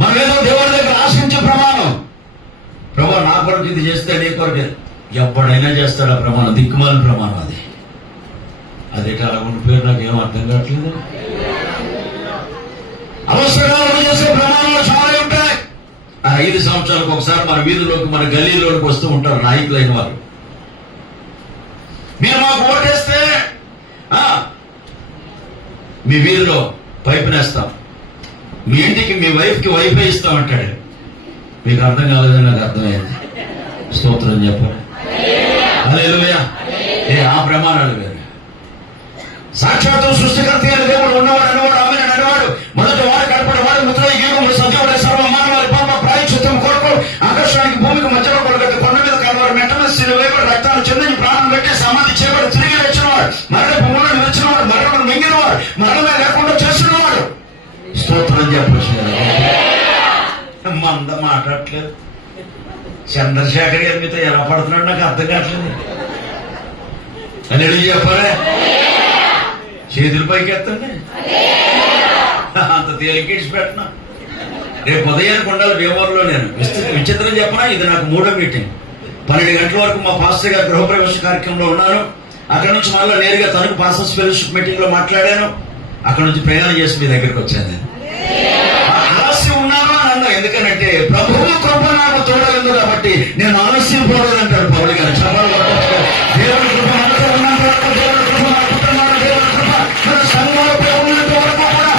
మనం ఏదో దేవుడి దగ్గర ఆశించే ప్రమాణం. ప్రభు నా కొరకు ఇది చేస్తే నీ కొరకే. ఎప్పుడైనా చేస్తాడు ఆ ప్రమాణం, దిక్కుమాలిన ప్రమాణం. అది అలా ఉన్న పేరు నాకు ఏం అర్థం కావట్లేదు. అవసరాలు చేసే ప్రమాణాలు చాలా ఉంటాయి. 5 సంవత్సరాలకు ఒకసారి మన వీధిలోకి, మన గల్లీలోకి వస్తూ ఉంటారు నాయకులైన వారు. మీరు మాకు ఓటేస్తే మీ వీధిలో పైపునేస్తాం, మీ ఇంటికి మీ వైఫ్కి వైఫై ఇస్తామంటాడు. మీకు అర్థం కాలేదని నాకు అర్థమైంది. స్తోత్రం చెప్పండి. హల్లెలూయా. ఆ ప్రమాణాలు వేరు. సాక్షాత్తు సృష్టికర్త అయిన దేవుడు ఉన్నవాడు అనేవాడు, ఆమె అనేవాడు, మొదటి వాడు కడపడి వాడు మిత్రుల యుగముడు సజీవుడే సర్వ మానవాళి పాప ప్రాయశ్చిత్తం కొరకు ఆకాశానికి భూమికి మధ్యలో కొడగట్టి కొండ మీద కలవాడు, మెట్ట మీద సిలువేయబడి రక్తాన్ని చెందించి ప్రాణం పెట్టి సమాధి చేయబడి తిరిగి వచ్చినవాడు, మరణపు మూలను నిలిచినవాడు, మరణను మింగినవాడు, మరణమే లేకుండా చేసినవాడు. స్తోత్రం చెప్పచ్చు. మంద మాట్లాడట్లేదు. చంద్రశేఖర్ గారి మీతో ఎలా పడుతున్నాడు నాకు అర్థం కావట్లేదు. అని చెప్పారే, చేతుల పైకి ఎత్తండి, అంత తేలికేసి పెట్టినా. రేపు ఉదయానికి ఉండాలి భీమవరంలో. నేను విచిత్రం చెప్పనా, ఇది నాకు 3వ మీటింగ్. 12 గంటల వరకు మా పాస్టర్ గారి గృహప్రవేశ కార్యక్రమంలో ఉన్నాను. అక్కడ నుంచి మళ్ళీ నేరుగా తనకు పాస్టర్స్ ఫెలోషిప్ మీటింగ్ లో మాట్లాడాను. అక్కడ నుంచి ప్రయాణం చేసి మీ దగ్గరికి వచ్చాను. నేను ఆలస్యం ఉన్నాను అని అన్నా, ఎందుకంటే ప్రభువు కృప నాకు తోడలేదు కాబట్టి నేను ఆలస్యం పోలేదంటాడు పౌలు గారు. చదవాలి దేవుని కృప మనతో ఉన్నంత వరకు, దేవుని కృప మన కుటుంబాలు, దేవుని కృప మన సంఘంలో ఉన్నంత వరకు కూడా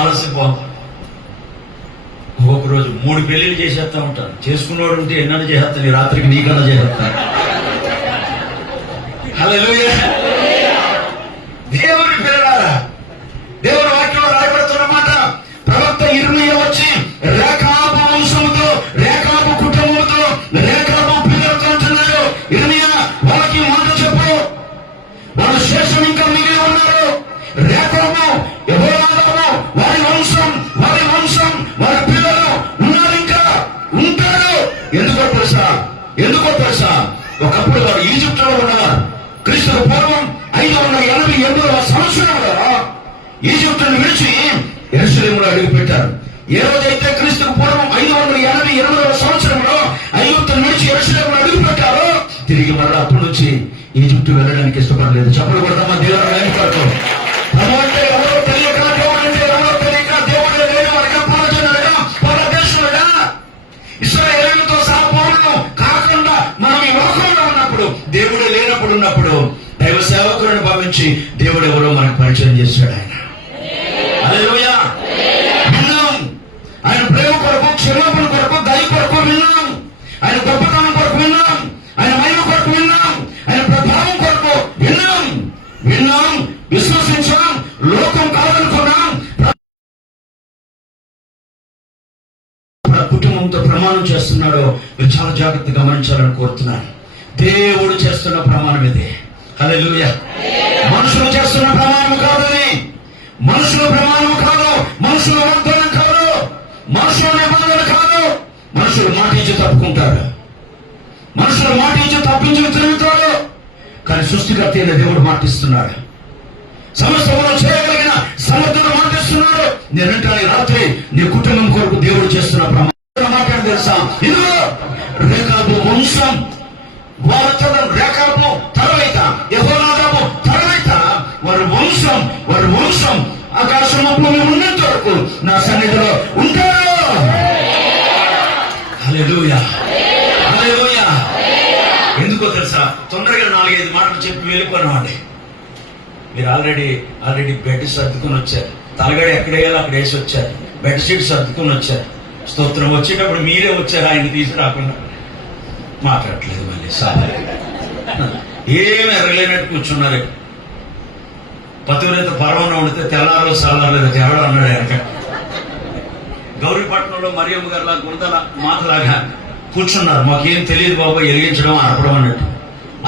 ఆలస్యపోం. ఒక్కొక్క రోజు 3 పెళ్లిళ్ళు చేసేస్తా ఉంటాను. చేసుకున్నవాడు ఉంటే ఎన్నైనా చేసేస్తాను, ఈ రాత్రికి నీకన్నా చేసేస్తాను. హల్లెలూయా. దేవుని పిల్లలారా, దేవుని ఆదాము, యెహోవాదాము, వారి వంశం వారి పిల్లలు ఉన్నారు, ఇంకా ఉంటారు. ఎందుకో తెలుసా? ఒకప్పుడు వారు ఈజిప్టులో ఉన్నవారు. క్రీస్తు పూర్వం 588వ సంవత్సరంలో ఈజిప్టును విడిచి యెరూషలేములో అడుగు పెట్టారు. ఏ రోజైతే క్రీస్తుకు పూర్వం 588వ సంవత్సరంలో ఐగుప్తును విడిచి యెరూషలేములో అడుగు పెట్టారో, తిరిగి మళ్ళీ అప్పటి నుంచి ఈజిప్టు వెళ్ళడానికి ఇష్టపడలేదు. చెప్పలు కొడతామా దేవుడు లేకపోతే ప్రభు అంటే ఎవరో తెలియక, దేవుడు అంటే ఎవరో తెలియక, దేవుడు లేని వారిగా, పూర్వజనులుగా, పరదేశులుగా, ఇశ్రాయేలుతో సహా పౌరులను కాకుండా మనం ఈ లోకంలో ఉన్నప్పుడు, దేవుడు లేనప్పుడు ఉన్నప్పుడు దైవ సేవకులను భావించి దేవుడు ఎవరో మనకు పరిచయం చేశాడు. హల్లెలూయా. విన్నాం ఆయన ప్రేమ కొరకు, క్షమాపణ కొరకు, దయ కొరకు విన్నాం. ఆయన గొప్పతనం కొరకు విన్నాం. ఆయన మహిమ కొరకు విన్నాం. ఆయన ప్రభావం కొరకు విన్నాం, విశ్వసించాం, లోకం కాదనుకున్నాం. కుటుంబంతో ప్రమాణం చేస్తున్నాడో మీరు చాలా జాగ్రత్తగా గమనించాలని కోరుతున్నాను. దేవుడు చేస్తున్న ప్రమాణం ఇది. హల్లెలూయా. మనుషులు చేస్తున్న ప్రమాణం కాదు ఇది. మనుషుల ప్రమాణం కాదు, మనుషుల వాగ్దానం కాదు, మనుషుల నిబంధన కాదు. మనుషులు మాట ఇచ్చి తప్పుకుంటారు, మనుషులు మాట ఇచ్చి తప్పించి తిరుగుతారు. కానీ సృష్టికర్త అయిన దేవుడు మాటిస్తున్నాడు. సమస్తములో చేయగలిగిన సమర్థుడు మాటిస్తున్నాడు. నేనంటాను ఈ రాత్రి నీ కుటుంబం కొరకు దేవుడు చేస్తున్న ప్రమాణం మాట్లాడి తెలుసా? ఇదిగో రేఖాబు వంశం, వారు రేఖాబు తర్వాత యెహోనాదాబు తర్వాత వారి వంశం ఆకాశం భూమి ఉన్నంత వరకు నా సన్నిధిలో ఉంటారు. హల్లెలూయా. ఎందుకో తెలుసా? తొందరగా 4-5 మాటలు చెప్పి వెళ్ళిపోయినామండి. మీరు ఆల్రెడీ బెడ్ సర్దుకుని వచ్చారు. తలగడ ఎక్కడ వేయాలో అక్కడ వేసి వచ్చారు. బెడ్ షీట్ సర్దుకుని వచ్చారు. స్తోత్రం. వచ్చేటప్పుడు మీరే వచ్చారు, ఆయన తీసుకురాకుండా. మాట్లాడట్లేదు మళ్ళీ సార్, ఏమి ఎరగలేనట్టు కూర్చున్నారు. పతివ్రత పరమన్న ఉండితే తెల్లారో సాలారో తేవడం అన్నాడు వెనక. గౌరీపట్నంలో మరియమ్మ గారిలా గురదల మాతలాగా కూర్చున్నారు. మాకేం తెలియదు బాబు, వెలిగించడం ఆర్పడం అన్నట్టు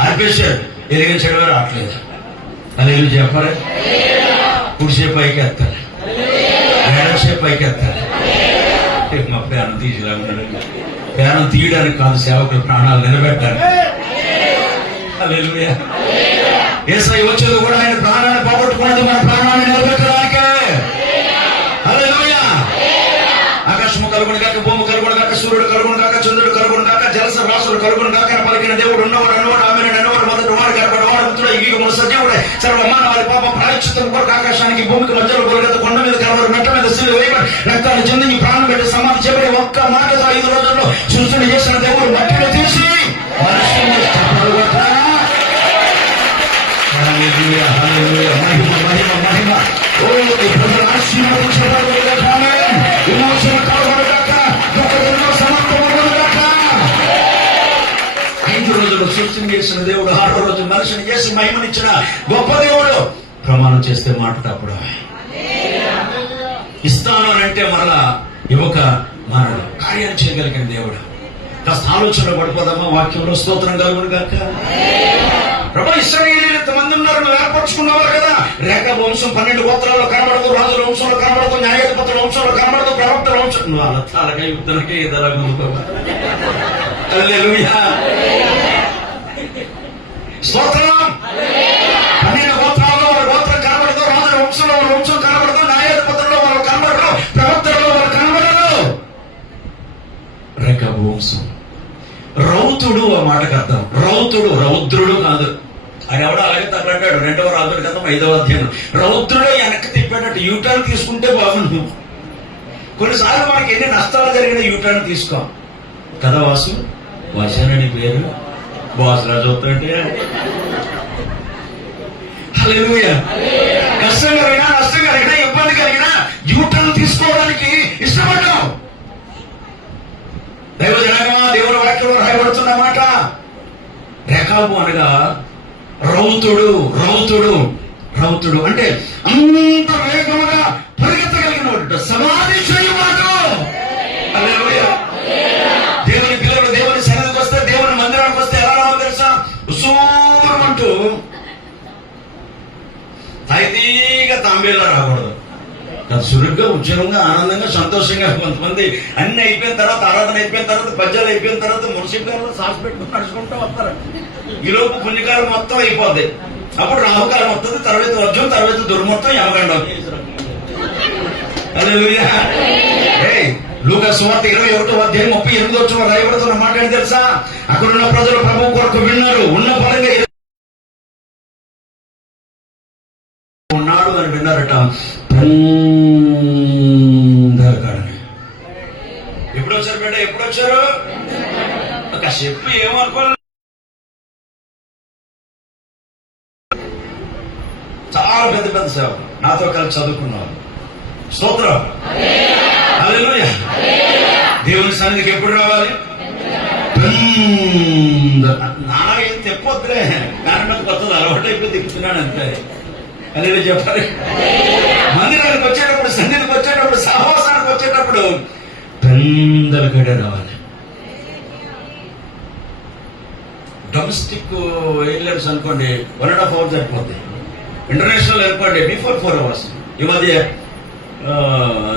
ఆర్పేశాడు. వెలిగించడమే రావట్లేదు. అది చెప్పాలి. కుడిసేపు పైకి ఎత్తారు, ఎడసేపు పైకి ఎత్తారు. మా ప్రాణం తీసేలాగా, ప్రాణం తీయడానికి కాదు, సేవకుల ప్రాణాలు నిలబెట్టాలి. హల్లెలూయా. యేసయ్య వచ్చేది కూడా ఆయన ప్రాణాన్ని పోగొట్టుకున్నది మన ప్రాణాన్ని నిలబెట్టడానికే. హల్లెలూయా. ఆకాశము కలుగును గాక, భూమి కలుగును గాక, సూర్యుడు కలుగును గాక, చంద్రుడు కలుగును గాక, జలస రాసులు కలుగును గాక. పలికిన దేవుడు ఉన్నవాడు ఆమె అనేవాడు మొదటి వాడు కనబడవాడు ముత్తుడు ఈగముడు సజీవుడే సర్వమానవారి పాప ప్రాయశ్చిత్తం కొరకు ఆకాశానికి భూమికి మధ్యలో గొలగత కొండ మీద కనబడు మెట్ట మీద సిల్లు వేయబడి రక్తాలు చెంది ప్రాణం పెట్టి సమాధి చేయబడి ఒక్క మాట 5 రోజుల్లో సృష్టిని చేసిన దేవుడు మట్టిని తీసి మహిమ ఓ ప్రజలు ఆశీర్వదించబడు. విమోచన కలగడుగాక, దుఃఖంలో సమాప్తమగుగాక. 5 రోజులు సృష్టిని చేసిన దేవుడు 6వ రోజు మనిషిని చేసి మహిమనిచ్చిన గొప్ప దేవుడు. ప్రమాణం చేస్తే మాట తప్పడం. ఇస్తాను అని అంటే మరలా యువక మనడు కార్యాలు చేయగలిగిన దేవుడు. కాస్త ఆలోచనలో పడిపోదామా? వాక్యంలో స్తోత్రం కలుగును గాక. ప్రభు ఇశ్రాయేలీయులు ఇంతమంది ఉన్నారు, నువ్వు ఏర్పరచుకున్నవారు కదా. రేఖాబు వంశం 12 గోత్రాల్లో కనబడదు, రాజుల వంశంలో కనబడదు, న్యాయాధిపతుల వంశంలో కనబడదు, ప్రవక్తల వంశం. నువ్వు అలా తాలక యుద్ధలకే ఇదలాగా. హల్లెలూయా. స్తోత్రం. 12 గోత్రాల్లో వాళ్ళ గోత్రం కనబడదు, రాజుల వంశంలో వాళ్ళ వంశం కనబడదు, న్యాయాధిపతుల్లో వాళ్ళు కనబడరు, ప్రవక్తల్లో వాళ్ళు కనబడరు. రేఖాబు వంశం. రౌతుడు ఆ మాటకు అర్థం. రౌద్రుడు కాదు. ఆయన ఎవడో అలాగే తగ్గట్టాడు. 2వ రాజుల గ్రంథం 5వ అధ్యాయం. రౌద్రుడు వెనక్కి తిప్పాడట. యూటర్న్ తీసుకుంటే బాగుంది. కొన్నిసార్లు మనకి ఎన్ని నష్టాలు జరిగిన యూటర్న్ తీసుకో కదా. వాసనని పేరు బాసులా చూస్తుంటే హల్లెలూయా. కష్టం కలిగినా, నష్టం కలిగినా, ఇబ్బంది కలిగినా యూటర్న్ తీసుకోవడానికి ఇష్టపడ్డాం. దైవజనగమా, దేవుని వాక్యంలో రాయబడుతున్న మాట. రేఖాబు అనగా రౌతుడు అంటే అంత వేగముగా పరిగెత్తగలిగిన సమాధి చేయువాడు. హల్లెలూయా. దేవుని పిల్లలు దేవుని సన్నిధికి వస్తే, దేవుని మందిరానికి వస్తే ఎలా రావో తెలుసా? ఉసూరమంటూ తైదీగా తాంబేలు జోబీలా రాకూడదు. అది సురుగ్గా, ఉద్యోగంగా, ఆనందంగా, సంతోషంగా. కొంతమంది అన్ని అయిపోయిన తర్వాత, ఆరాధన అయిపోయిన తర్వాత, పద్యాలు అయిపోయిన తర్వాత మున్సిపల్ సాస్ పెట్టుకుని నడుచుకుంటూ వస్తారు. ఈలోపు పుణ్యకాలం మొత్తం అయిపోద్ది. అప్పుడు రాహుకాలం వస్తుంది, తర్వాత వజ్రం, తర్వాత దుర్మొత్తం, యమగండం. హల్లెలూయా. లూకా సువార్త 21:38 రాయబడుతున్న మాట ఏంటి తెలుసా? అక్కడున్న ప్రజలు ప్రభువు కొరకు విన్నారు, ఉన్న పరంగా ఉన్నాడు అని విన్నారట. ఎప్పుడు వచ్చారు బిడ్డ? ఎప్పుడు వచ్చారు? ఒక చెప్పు ఏమనుకోవాలి. చాలా పెద్ద పెద్ద సేవ నాతో కలిసి చదువుకున్నారు. స్తోత్రం. హల్లెలూయా. దేవుని సన్నిధికి ఎప్పుడు రావాలి? నాన్న ఏం తెప్పొద్దులే, దాని మీద కొత్తది అలవాటు అయిపోయి తిప్పుతున్నాడు అంతే. అదే చెప్పాలి. మందిరానికి వచ్చేటప్పుడు, సన్నిధికి వచ్చేటప్పుడు, సహవాసానికి వచ్చేటప్పుడు పెందల గడే రావాలి. డొమెస్టిక్ ఎయిర్లైన్స్ అనుకోండి 1.5 hours సరిపోతాయి. ఇంటర్నేషనల్ అనుకోండి బిఫోర్ 4 hours. ఈ మధ్య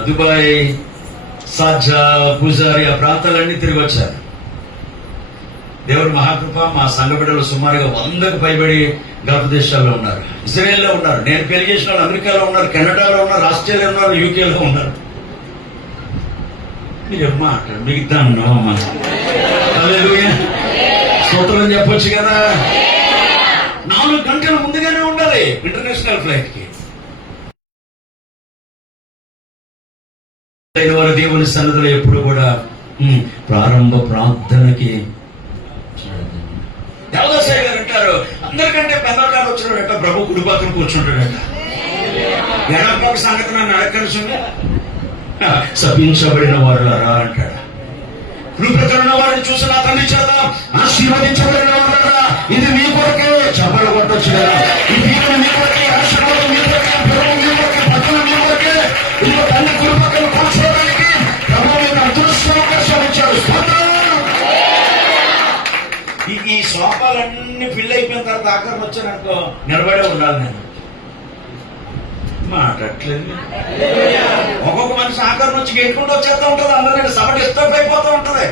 దుబాయ్, సాజా, పూజారి ఆ ప్రాంతాలన్నీ తిరిగి వచ్చారు. దేవుడి మహాకృప. మా సంఘ బిడ్డలు సుమారుగా 100కు పైబడి గల్ఫ్ దేశాల్లో ఉన్నారు, ఇజ్రాయెల్లో ఉన్నారు. నేను పెళ్లి చేసిన వాళ్ళు అమెరికాలో ఉన్నారు, కెనడాలో ఉన్నారు, ఆస్ట్రేలియా ఉన్నారు, యూకేలో ఉన్నారు. మీరు మాట్లాడు మిగతా ఉన్నామమ్మా. హల్లెలూయా. స్తోత్రం చెప్పొచ్చు కదా. 4 గంటల ముందుగానే ఉండాలి ఇంటర్నేషనల్ ఫ్లైట్ కి. వారు దేవుని సన్నిధిలో ఎప్పుడు కూడా ప్రారంభ ప్రార్థనకి దేవదాసయ్య గారు అంటారు, అందరికంటే పెద్దకాలు వచ్చినాడట ప్రభు కుడి పక్కన కూర్చుంటాడట. ఎడపక్క సంగతి నన్ను అడగలిసింది. శపించబడిన వారులారా అంటాడు. కృపకరణ వారిని చూసి నా తండ్రి చేత ఆశీర్వదించబడిన వారులారా, ఇది మీ కొరకే. చెప్పలు కొట్టొచ్చు కదా. ఈ దీవెన మీ కొరకే, ఆశీర్వాదం మీ కొరకే, ప్రభు మీ కొరకే, భద్రత మీ కొరకే. ఇదిగో తండ్రి కుడి పక్కన కూర్చోవడానికి ప్రభు మీకు అదృష్టావకాశం ఇచ్చాడు. ఈ సోఫాలన్నీ ఫిల్ అయిపోయిన తర్వాత ఆఖరణ వచ్చాననుకో నిలబడే ఉండాలి. నేను మాట్లాడట్లేదు. ఒక్కొక్క మనిషి ఆఖరణ వచ్చి గెట్టుకుంటూ వచ్చేస్తూ ఉంటుంది. అందరికీ సభ డిస్టర్బ్ అయిపోతూ ఉంటది.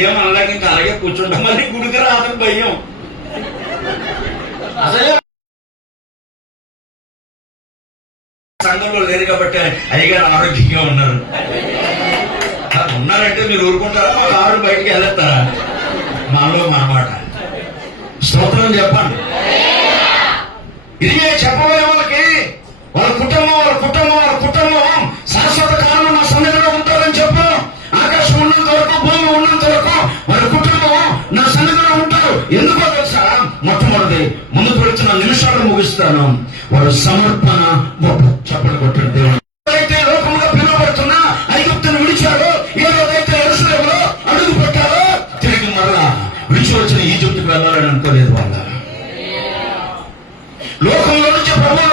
ఏమనలాగే ఇంకా అలాగే కూర్చుంటాం. మళ్ళీ గుడికి రాదని భయం. అసలే సంఘంలో లేరు కాబట్టి అయ్యగారు ఆరోగ్యంగా ఉన్నారు. ఉన్నారంటే మీరు ఊరుకుంటారా? మా ఆవిడ బయటికి వెళ్ళేస్తారా? మాలో మాట స్తోత్రం చెప్పండి. ఇదే చెప్పబోయే వాళ్ళకి వాళ్ళ కుటుంబం శాశ్వత కాలం నా సన్నిధిలో ఉంటారని చెప్పు. ఆకాశం ఉన్నంత వరకు, భూమి ఉన్నంత వరకు వాళ్ళ కుటుంబం నా సన్నిధిలో ఉంటారు. ఎందుకో తెలుసా? మొట్టమొదటి ముందు పెడుతున్న నిమిషాలు ముగిస్తాను. వారు సమర్పణ చెప్పలు కొట్టిన దేవుడు. అయితే లోకంలో పిలువబడుతున్నా ఐగుప్తును విడిచారో, ఏ రోజైతే యెరూషలేములో అడుగు పెట్టారో తిరిగి మరలా విడిచి వచ్చిన ఈజిప్టుకు వెళ్ళాలని అనుకోలేదు. వాళ్ళ లోకంలో నుంచి ప్రభు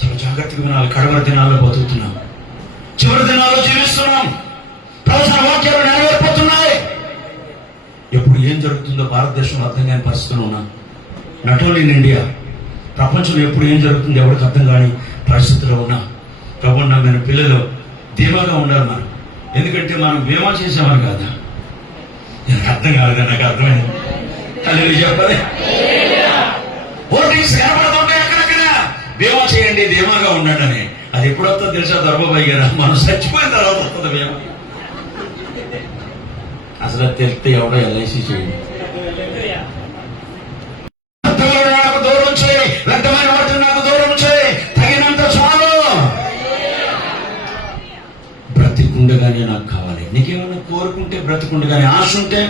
చాలా జాగ్రత్తగా వినాలి. కడవరి దినాల్లో బతుకుతున్నాం, చివరి దినాల్లో జీవిస్తున్నాం. ప్రవచన వాక్యాలు నెరవేరిపోతున్నాయి. ఎప్పుడు ఏం జరుగుతుందో భారతదేశంలో అర్థం కాని పరిస్థితులు ఉన్నాం. నాట్ ఓన్లీ ఇన్ ఇండియా, ప్రపంచంలో ఎప్పుడు ఏం జరుగుతుందో ఎవరికి అర్థం కాని పరిస్థితుల్లో ఉన్నాం. ప్రభు నమ్మిన పిల్లలు ధీమాగా ఉండాలి మనం. ఎందుకంటే మనం బీమా చేసేవారు కాదా? నాకు అర్థం కాదు, నాకు అర్థమైంది. తల్లి చెప్పాలి. హోర్డింగ్స్ కనపడుతుంటే అక్కడక్కడ బీమా చేయండి, ధీమాగా ఉండండి అని. అది ఎప్పుడు వస్తుందో తెలుసా? దర్బాబాయి గారు మనం చచ్చిపోయిన తర్వాత వస్తుంది బీమా. అసలు తెలిస్తే ఎవడో ఎల్ఐసి చేయండి. నాకు దూరం చేయి, వ్యర్థమైన వాటిని నాకు దూరం చేయి, తగినంత చాలు. బ్రతికుండగానే నాకు కావాలి. నీకేమన్నా కోరుకుంటే బ్రతికుండగానే, ఆశ ఉంటే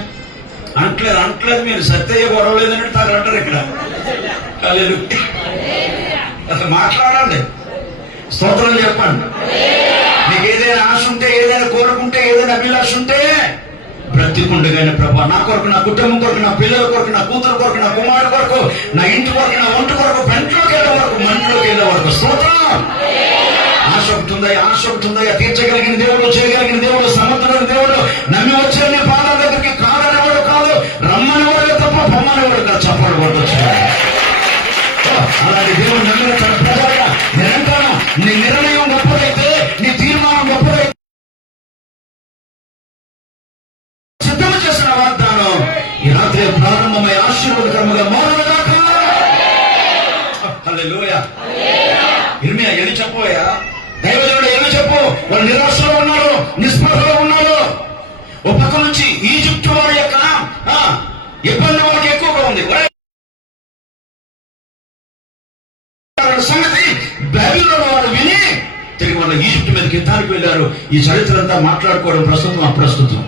అంటలేదు. మీరు సత్యయ్య గొడవలేదని తాను అంటారు ఇక్కడ. అసలు మాట్లాడండి, స్తోత్రం చెప్పండి. మీకు ఏదైనా ఆశ ఉంటే, ఏదైనా కోరుకుంటే, ఏదైనా అభిలాష ఉంటే బ్రతికుండగానే ప్రభా నా కొరకు, నా కుటుంబం కొరకు, నా పిల్లల కొరకు, నా కూతురు కొరకు, నా కుమారుడు కొరకు, నా ఇంటి కొరకు, నా ఒంటి కొరకు, పెంట్లోకి వెళ్ళే వరకు, మంటలోకి వెళ్ళే వరకు స్తోత్రం. ఆశ ఒకటుందయ్యా, తీర్చగలిగిన దేవుడు, చేయగలిగిన దేవుడు, సమర్థుడైన దేవుడు. నమ్మి వచ్చే నీ పాదాల దగ్గరికి కాదనేవాడు కాదు, రమ్మనేవాడు తప్ప నమ్మని వాడు చప్పలు కొట్టొచ్చు. అలాంటి దేవుడు నమ్మిన తన ప్రజలుగా నిరంతరం నీ నిర్ణయం గొప్పదైతే, నీ తీర్మానం గొప్పదైతే, సిద్ధం చేసిన వాగ్దానం ఈ రాత్రి ప్రారంభమై ఆశీర్వాదకరముగా మారునుగాక. హల్లెలూయా. ఇర్మియా ఏమి చెప్పబోయా? దైవజనుడు ఏమి చెప్పు? వాళ్ళు నిరాశలో ఉన్నారు, నిస్పృహలో ఉన్నారు. ఓ పక్క నుంచి ఈజిప్టు వారి యొక్క ఇబ్బంది వాళ్ళకి ఎక్కువగా ఉంది. సంగతి బైబిల్లో వారు విని తిరిగి వాళ్ళ ఈజిప్ట్ మీదకి యుద్ధానికి వెళ్ళారు. ఈ చరిత్ర అంతా మాట్లాడుకోవడం ప్రస్తుతం అప్రస్తుతం.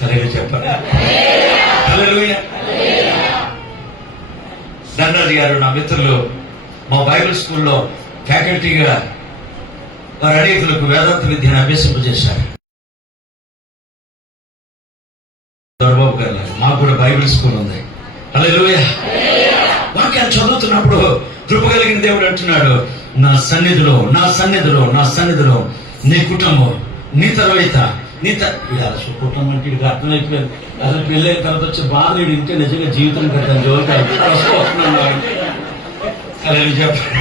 సరిగా చెప్పాలి. హల్లెలూయా. ధనరాజు గారు నా మిత్రులు మా బైబిల్ స్కూల్లో ఫ్యాకల్టీగా వారు అనేకులకు వేదాంత విద్యను అభ్యసింపజేశారు. దొరబాబు గారు మాకు కూడా బైబిల్ స్కూల్ ఉంది. హల్లెలూయా. వాక్యాన్ని చదువుతున్నప్పుడు కృప కలిగిన దేవుడు అంటున్నాడు, నా సన్నిధిలో నా సన్నిధిలో నా సన్నిధిలో నీ కుటుంబం, నీ తర్వాత కుటుంబం అంటే ఇక అర్థమైపోయింది. అసలు పెళ్ళైన తర్వాత వచ్చే బాధ ఇంటే నిజంగా జీవితం కదా జోలికి అలా చెప్పారు.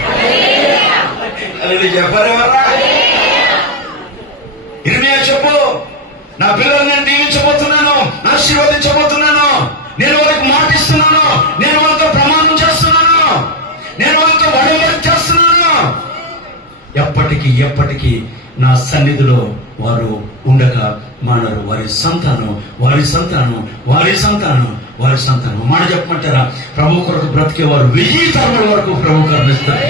ఇర్మియా చెప్పు, నా పిల్లలు నేను దీవించబోతున్నాను, ఆశీర్వదించబోతున్నాను, నేను వారికి మాటిస్తున్నాను, నేను వాళ్ళతో ప్రమాణం చేస్తున్నాను, నేను వాళ్ళతో వడవడి చేస్తున్నాను. ఎప్పటికీ ఎప్పటికీ నా సన్నిధిలో వారు ఉండగా మానరు. వారి సంతానం వారి సంతానం వారి సంతానం వారి సంతానం. మాట చెప్పమంటారా? ప్రభు కొరకు బ్రతికే వారు 1000 తరముల వరకు ప్రభు కరుణిస్తారు.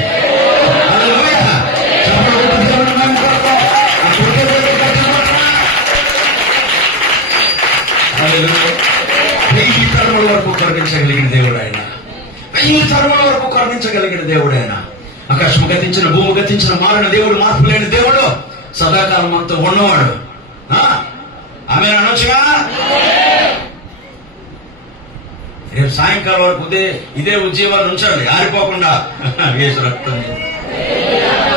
1000 తరముల వరకు కరుణించగలిగిన దేవుడు ఆయన. 1000 తరముల వరకు కరుణించగలిగిన దేవుడు ఆయన. ఆకాశము గతించిన, భూమి గతించిన, మారిన దేవుడు, మార్పు లేని దేవుడు, సదాకాలం అంతా ఉన్నవాడు. ఆమె అనొచ్చుగా. రేపు సాయంకాలం వరకు ఇదే ఉద్యోగాలు ఉంచాలి, ఆరిపోకుండా. వేసు రక్తం.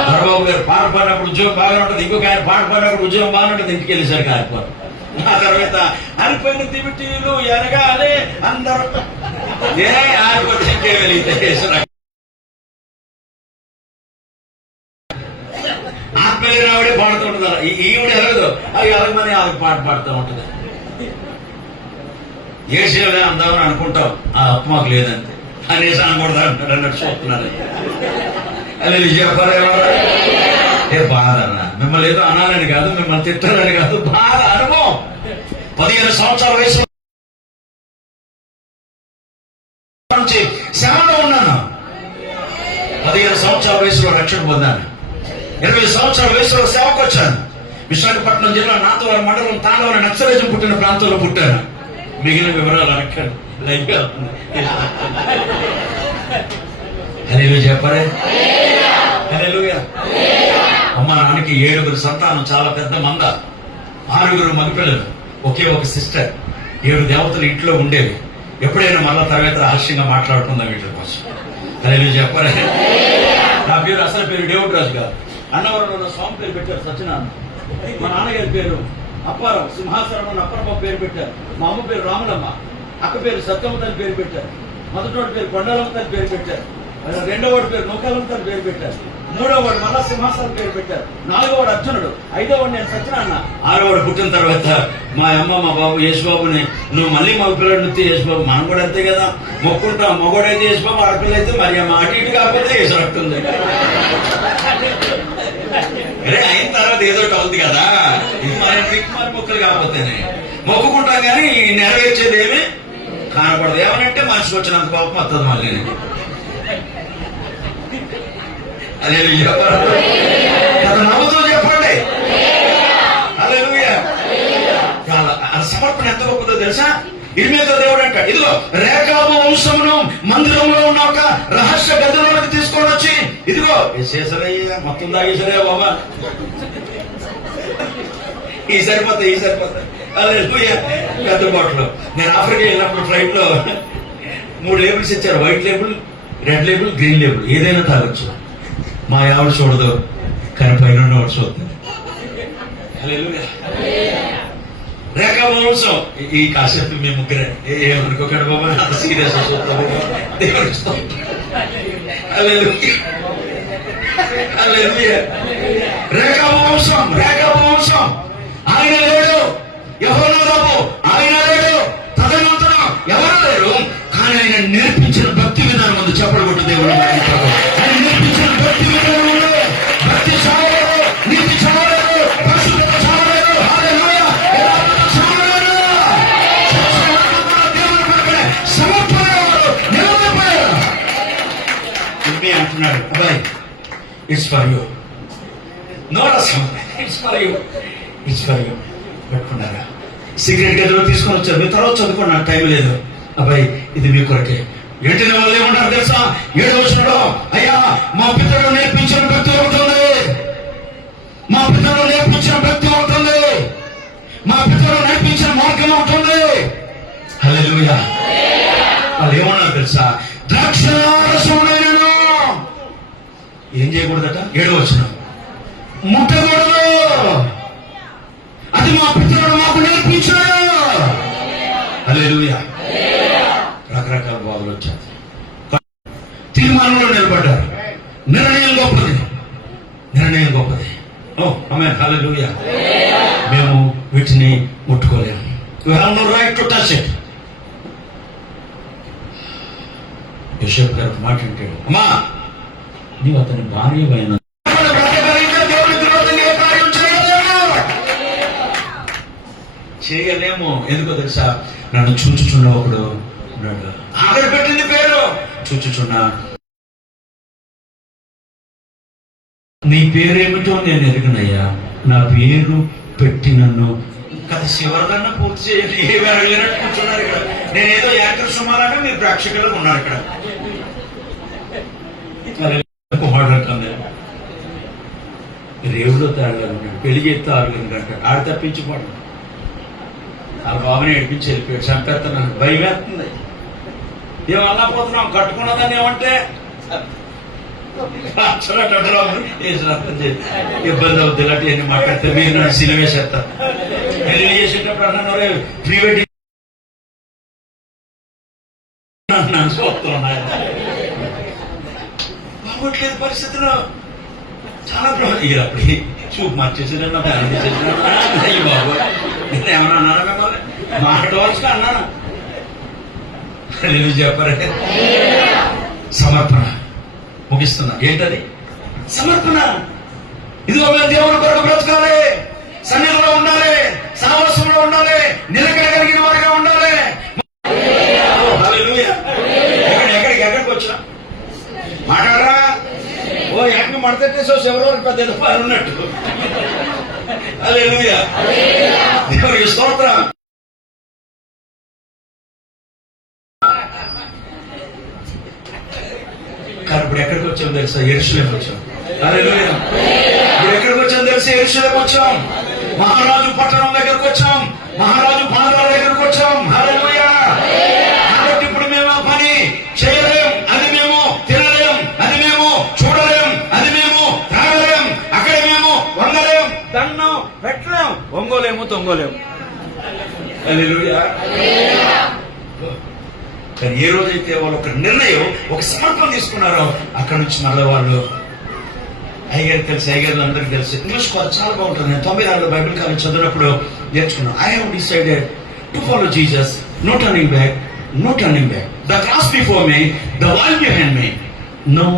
దొరబాబు గారు పాట పాడినప్పుడు ఉద్యోగం బాగా ఉంటుంది, ఇంకొక ఆయన పాట పాడినప్పుడు ఉద్యోగం బాగా ఉంటుంది, ఇంటికి వెళ్ళేసరికి ఆరిపోరు. ఆ తర్వాత ఆరిపోయిన తిమిటీలు ఎనగాలి అందరూ ఆరిపోతే ఇంకే వెలిగితే వేసు రక్తం. ఆత్మీయ ఆవిడే పాడుతూ ఉంటుంది. ఈవిడ ఎరగదు, అవి ఎరగమని ఆవిడ పాట పాడుతూ ఉంటుంది. ఏసీలే అందామని అనుకుంటాం, ఆ ఆత్మకు లేదంటే అనేసి అనకూడదు అంటాడు అన్నట్టు చూస్తున్నారు. అదే ఏ బాధ అన్న, మిమ్మల్ని ఏదో అనాలని కాదు, మిమ్మల్ని తిట్టాలని కాదు, బాధ అనుభవం. 15 సంవత్సరాల వయసులో నుంచి శ్రమలో ఉన్నాను. 15 సంవత్సరాల వయసులో రక్షణ పొందాను. 20 సంవత్సరాల వయసులో సేవకు వచ్చాను. విశాఖపట్నం జిల్లా నాతవరం మండలం తాండవరం నక్సలైజం పుట్టిన ప్రాంతంలో పుట్టాను. మిగిలిన వివరాలు అడగండి. హల్లెలూయా చెప్పరే. హల్లెలూయా. అమ్మ నాన్నకి 7 సంతానం, చాలా పెద్ద మంద. 6 మగపిల్లలు, ఒకే ఒక సిస్టర్. 7 దేవతలు ఇంట్లో ఉండేవి. ఎప్పుడైనా మళ్ళా తర్వాత రహస్యంగా మాట్లాడుకుందాం వీటి కోసం. హల్లెలూయా చెప్పరే. నా పేరు అసలు పేరు డేవిడ్ రాజు గారు. అన్నవరంలో స్వామి పేరు పెట్టారు సత్యనారాయణ. మా నాన్నగారి పేరు అప్పారావు, సింహాసనం అప్పరమ్మ పేరు పెట్టారు. మా అమ్మ పేరు రాములమ్మ, అక్క పేరు సత్యమ్మ తల్లి పేరు పెట్టారు. మొదటివాడి పేరు కొండలమ్మ తల్లి పేరు పెట్టారు. రెండోవాడి పేరు నూకాలమ్మ తల్లి పేరు పెట్టారు. మూడోవాడు మళ్ళా సింహాసనం పేరు పెట్టారు. 4వవాడు అర్జునుడు. 5వవాడు నేను సత్యనారాయణ. 6వవాడు పుట్టిన తర్వాత మా అమ్మ మా బాబు యేసుబాబుని, నువ్వు మళ్ళీ మగ పిల్లడు నృత్యం యేసుబాబు. మనం కూడా అంతే కదా, మొక్కుంటాం. మగోడైతే యేసుబాబు, ఆడపిల్ల అయితే మరి అమ్మ. అటు ఇటు కాకపోతే యేసు రక్తుంది. అరే అయిన తర్వాత ఏదో ఒకటి అవుతుంది కదా. ఇది మరి మొక్కలు కాకపోతేనే మొక్కుకుంటాం, కానీ నెరవేర్చేది ఏమి కానకూడదు. ఏమనంటే మనిషికి వచ్చినంత కోపం వస్తుంది మళ్ళీ. అదే నవ్వుతూ చెప్పండి. హల్లెలూయా. సమర్పణ ఎంత గొప్పదో తెలుసా? ఇర్మియాతో దేవుడు అంటాడు, ఇదిగో రేఖాబు వంశమును మందిరంలో ఉన్న ఒక రహస్య గదిలోకి తీసుకొని వచ్చి, ఇదిగో చేసరయ్యా మొత్తం దాగేసరే బాబా, ఈ సరిపోతాయి. హల్లెలూయా. పెద్ద బాటలో నేను ఆఫ్రికా వెళ్ళినప్పుడు ఫ్లైట్ లో 3 లేబుల్స్ ఇచ్చారు. White label, red label, green label. ఏదైనా తాగొచ్చు. మా ఆవిడ చూడదు, కానీ పైన వాడు చూస్తుంది. హల్లెలూయా. రేఖా వంశం. ఈ కాసేపు మీ ముగ్గురే ఏమనుకోకండి బాబా, అంత సీరియస్ చూస్తాము. దేవుడి స్తోత్రం. హల్లెలూయా. హల్లెలూయా. రేఖా వంశం, రేఖా వంశం. ఆయన లేడు, యెహోవాదాబు ఆయన లేడు, తదనంతరం ఎవరు లేరు. కానీ ఆయన నేర్పించిన భక్తి విధానం ఉంది. చెప్పలు కొట్టు దేవుడు. ఆయన నేర్పించిన భక్తి విధానం ఉంది. భక్తి చావలేదు, నీతి చావలేదు, పరిశుద్ధత చావలేదు. హల్లెలూయా. యథార్థత చావలేదు. దేవుని పక్కనే సమర్పణ నిలబడిపోయారు. ఇన్ని అంటున్నాడు, అబ్బాయి ఇట్స్ ఫర్ యూ. నో రసం, it's for you, it's for you. పెట్టుకున్నారా? సిగరెట్ గదిలో తీసుకొని వచ్చారు. మీ తర్వాత చదువుకో, నాకు టైం లేదు. అబ్బాయి ఇది మీ కొరకే. ఏంటి వాళ్ళు ఏమంటారు తెలుసా? 7వ వచనంలో, అయ్యా మా పితరులు నేర్పించిన భక్తి ఉంటుంది, మా పితరులు నేర్పించిన భక్తి ఉంటుంది, మా పితరులు నేర్పించిన మార్గం ఉంటుంది. హల్లెలూయా. వాళ్ళు ఏమన్నారు తెలుసా? ద్రాక్షారసమునైనను ఏం చేయకూడదట? 7వ వచనం, ముట్టకూడదు. అది మా పితరులు మాకు నేర్పించారు. హల్లెలూయా. రకరకాల బాధలు వచ్చాయి. తీర్మానంలో నిలబడ్డారు. నిర్ణయం గొప్పది, నిర్ణయం గొప్పది. ఓ ఆమేన్. హల్లెలూయా. మేము వీటిని ముట్టుకోలేము. You have no right to touch it. Yosepu గారు మాట అంటాడు, అమ్మా నీవు అతని భార్య అయిన చేయలేము. ఎందుకో తెలుసా? నన్ను చూచుచున్న ఒకడు ఉన్నాడు. ఆఖరి పెట్టింది పేరు చూచుచున్నా. నీ పేరేమిటో నేను ఎరుగనయ్యా, నా పేరు పెట్టి నన్ను కథ చివరిదన్నా పూర్తి చేయండి. ఏమి అడగలేనట్టు కూర్చున్నారు ఇక్కడ. నేనేదో యాంకర్ సుమారాగా మీరు ప్రేక్షకులకు ఉన్నారు ఇక్కడ. రేవులో తాడలేదు, పెళ్లి చేస్తే ఆరుగంట అంటాడు. ఆడ తప్పించుకోండి. వాళ్ళ బాబుని ఏడిపించి వెళ్ళిపోయాడు. చంపేస్తున్నాను, భయం వేస్తుంది. ఏమన్నా పోతున్నాం, కట్టుకున్నదాన్ని ఏమంటే ఇబ్బంది అవుతుంది. ఇలాంటి ఎన్ని మాట్లాడితే మీరు నన్ను సిలివేసేస్తారు. పెళ్లి చేసేటప్పుడు అన్నారు ప్రీ వెడ్డింగ్ చూస్తున్నాను. బాగోట్లేదు పరిస్థితుల్లో. చాలా అప్పుడు చూపు మార్చేసాడు. బాబు నేను ఏమన్నా అన్నారా? మిమ్మల్ని మాట్లాడవలసిన అన్నాను. చెప్పారే సమర్పణ. ముగిస్తున్నా. ఏంటది? సమర్పణ. ఇదిగో మేము దేవుని కొరకు బ్రతకాలి, సన్నిధిలో ఉండాలి, సాహసంలో ఉండాలి, నిలకడ కలిగిన వారిగా ఉండాలి. ఎక్కడికి వచ్చినా మాట్లాడరా? ఓ ఎక్కడికి మడతట్టేసో ఎవరెవరికి పెద్ద ఎదుపు అని ఉన్నట్టు. హల్లెలూయా. దేవునికి స్తోత్రం. కానీ ఇప్పుడు ఎక్కడికి వచ్చాం తెలుసా? యెరూషలేం వచ్చాం. హల్లెలూయా. ఇప్పుడు ఎక్కడికి వచ్చాం తెలుసా? యెరూషలేం వచ్చాం. మహారాజు పట్టణం దగ్గరకు వచ్చాం. మహారాజు పాదాల దగ్గరకు వచ్చాం. హల్లెలూయా. కాబట్టి ఇప్పుడు మేము ఆ పని చేయలేం, అది మేము తినలేం, అది మేము చూడలేం, అది మేము తాగలేం, అక్కడ మేము వంగలేం, దండం పెట్టలేం, వంగోలేము, తొంగోలేము. హల్లెలూయా. కానీ ఏ రోజైతే వాళ్ళు ఒక నిర్ణయం, ఒక సమర్పణ తీసుకున్నారో అక్కడ నుంచి మళ్ళీ వాళ్ళు అయ్యగారికి తెలుసు, అయ్యగారు అందరికీ తెలుసు. ఇంగ్లీష్ చాలా బాగుంటుంది. నేను 96లో బైబిల్ కాలేజ్ చదివినప్పుడు నేర్చుకున్నాను. I have decided to follow Jesus, no turning back, no turning back. The cross before me, the wall behind me, no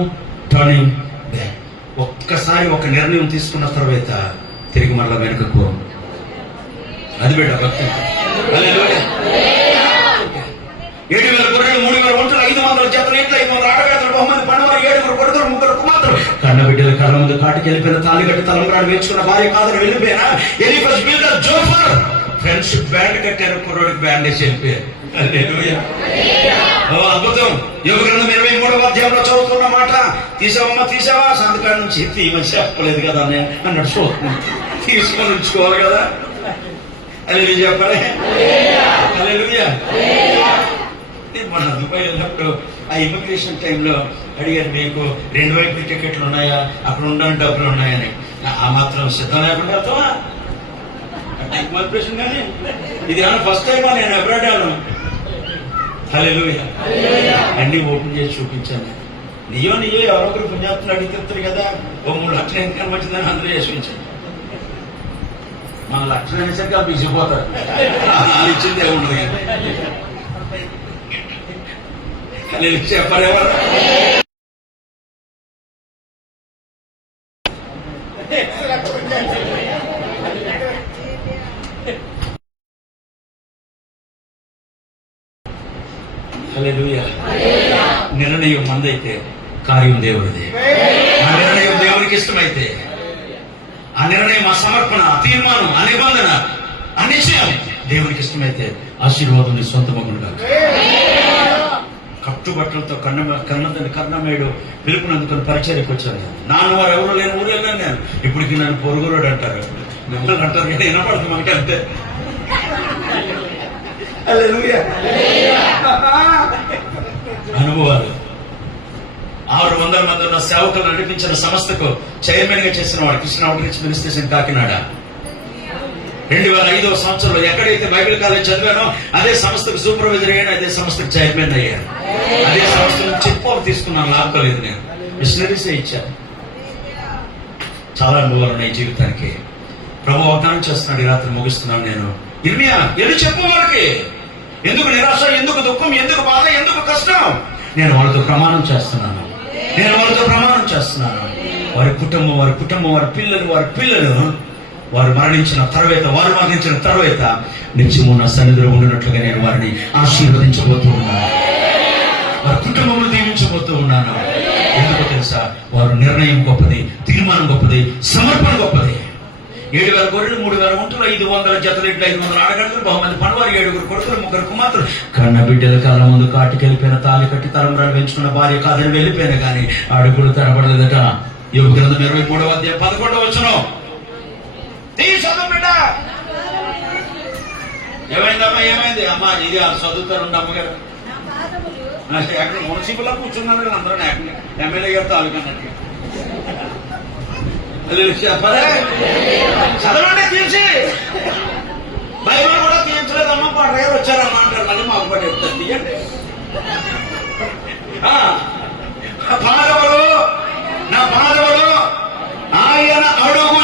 turning back. ఒక్కసారి ఒక నిర్ణయం తీసుకున్న తర్వాత తిరిగి మళ్ళీ వెనుకకు. అది బిడ్డ భక్తి. 7,000 గొర్రెలు, 3,000 ఒంటలు, 500 జతలు, ఇంట్లో 500 ఆడగాతలు, బహుమంది పనివారు, 7 కొడుకులు, 3 కుమార్తెలు, కన్న బిడ్డల కళ్ళ ముందు కాటికి వెళ్ళిపోయిన, తాళిగట్టి తలంబ్రాడు వేసుకున్న భార్య కాదని వెళ్ళిపోయినా, Eliphaz builder Zophar friendship band కట్టారు. కుర్రోడికి బ్యాండ్ వేసి వెళ్ళిపోయారు. హల్లెలూయా. అద్భుతం. యోగ గ్రంథం 23వ అధ్యాయంలో చదువుతున్న మాట. తీసావమ్మా, తీసావా? సంతకాల నుంచి తీయమని చెప్పలేదు కదా అన్నట్టు చూస్తున్నాను. తీసుకొని ఉంచుకోవాలి కదా. హల్లెలూయా చెప్పాలి. హల్లెలూయా. మన దుబాయ్ వెళ్ళినప్పుడు ఆ ఇమిగ్రేషన్ టైంలో అడిగారు, మీకు 2 వైపుల టికెట్లు ఉన్నాయా, అక్కడ ఉండడానికి డబ్బులు ఉన్నాయని. ఆ మాత్రం సిద్ధం లేకుండా వెళ్తావా? నాకు మల్పరేషన్ కానీ ఇది ఏమన్నా ఫస్ట్ టైమా నేను అబ్రాడ్ వెళ్ళను. హల్లెలూయా. అన్ని ఓపెన్ చేసి చూపించాను. నీయో ఎవరో ఒకరు పుణ్యాత్తులు అడిగిస్తారు కదా, ఓ 3 లక్షలు ఎంత వచ్చిందని అందరూ చేసి ఉంచాను. మన లక్షలు అనేసరికి బిసిపోతారు, వాళ్ళు ఇచ్చింది ఏముండదు కానీ చెప్పరేవారు. హల్లెలూయా. నిర్ణయం మందైతే కార్యం దేవుడిదే. ఆ నిర్ణయం దేవునికి ఇష్టమైతే ఆ నిర్ణయం, ఆ సమర్పణ, ఆ తీర్మానం, ఆ నిబంధన, ఆ నిశ్చయం దేవునికి ఇష్టమైతే ఆశీర్వాదం నీ సొంతమగునుగా. కట్టుబట్టలతో కర్ణమేడు పిలుపునందుకొని పరిచర్యకు వచ్చాను. నాన్న వారు ఎవరు లేని ఊరు వెళ్ళాను నేను. ఇప్పటికి నన్ను పొరుగురోడు అంటారు, మిమ్మల్ని అంటారు కానీ వినపడుతుంది మనకి అంతే. హల్లెలూయా. అనుభవాలు 600 మంది ఉన్న సేవకులు నడిపించిన సంస్థకు చైర్మన్ గా చేసిన వాడు కృష్ణ అవుట్రీచ్ మినిస్ట్రేషన్ కాకినాడ. 2005వ సంవత్సరంలో ఎక్కడైతే బైబిల్ కాలేజ్ చదివానో అదే సంస్థకు సూపర్వైజర్ అయ్యాను, అదే సంస్థకు చైర్మన్ అయ్యాను. అదే సంస్థ నుంచి చెక్ ఓవర్ తీసుకున్నాను, లాక్కోలేదు. నేను మిషనరీసే ఇచ్చాను. చాలా అనుభవాలు ఉన్నాయి జీవితానికి. ప్రభు వాగ్దానం చేస్తున్నాడు, ఈ రాత్రి ముగిస్తున్నాను నేను. ఇర్మియా ఎల్లు చెప్పు వారికి, ఎందుకు నిరాశ, ఎందుకు దుఃఖం, ఎందుకు బాధ, ఎందుకు కష్టం. నేను వాళ్ళతో ప్రమాణం చేస్తున్నాను. వారి కుటుంబం, వారి పిల్లలు వారు మరణించిన తర్వాత నిత్యము నా సన్నిధిలో ఉండినట్లుగా నేను వారిని ఆశీర్వదించబోతూ ఉన్నాను. వారి కుటుంబములు దీవించబోతూ ఉన్నాను. ఎందుకు తెలుసా? వారు నిర్ణయం గొప్పది, తీర్మానం గొప్పది, సమర్పణ గొప్పది. 7,000 గొర్రెలు, 3,000 ఉంటులు, 500 జతలెట్లు, 500 ఆడగంటలు, బహుమంది పనివారు, 7 కొడుకులు, 3 కుమార్తెలు. కన్న బిడ్డల కాలం ముందు కాటికెళ్ళిపోయిన, తాళి కట్టి తలంబరాలు పెంచుకున్న భార్య కాదని వెళ్ళిపోయిన కానీ అడుగులు తరబడలేదట. యోబు గ్రంథం 23వ అధ్యాయం 11వ వచనం. బిడ్డ ఏమైందమ్మా, ఏమైంది అమ్మా? ఇది చదువుతారు అమ్మగారు. ఎక్కడ మున్సిపల్ కూర్చున్నారు కదా అందరూ, ఎమ్మెల్యే గారు తాలూకన్నట్టు. చెప్పరే చదవండి తీర్చి. బైబిల్ కూడా తీర్చలేదమ్మా, పాటగారు వచ్చారమ్మా అంటారు. మళ్ళీ మాకు పాట చెప్తారు, తీయండి. పాదవులు, నా పాదవులు ఆయన అడుగు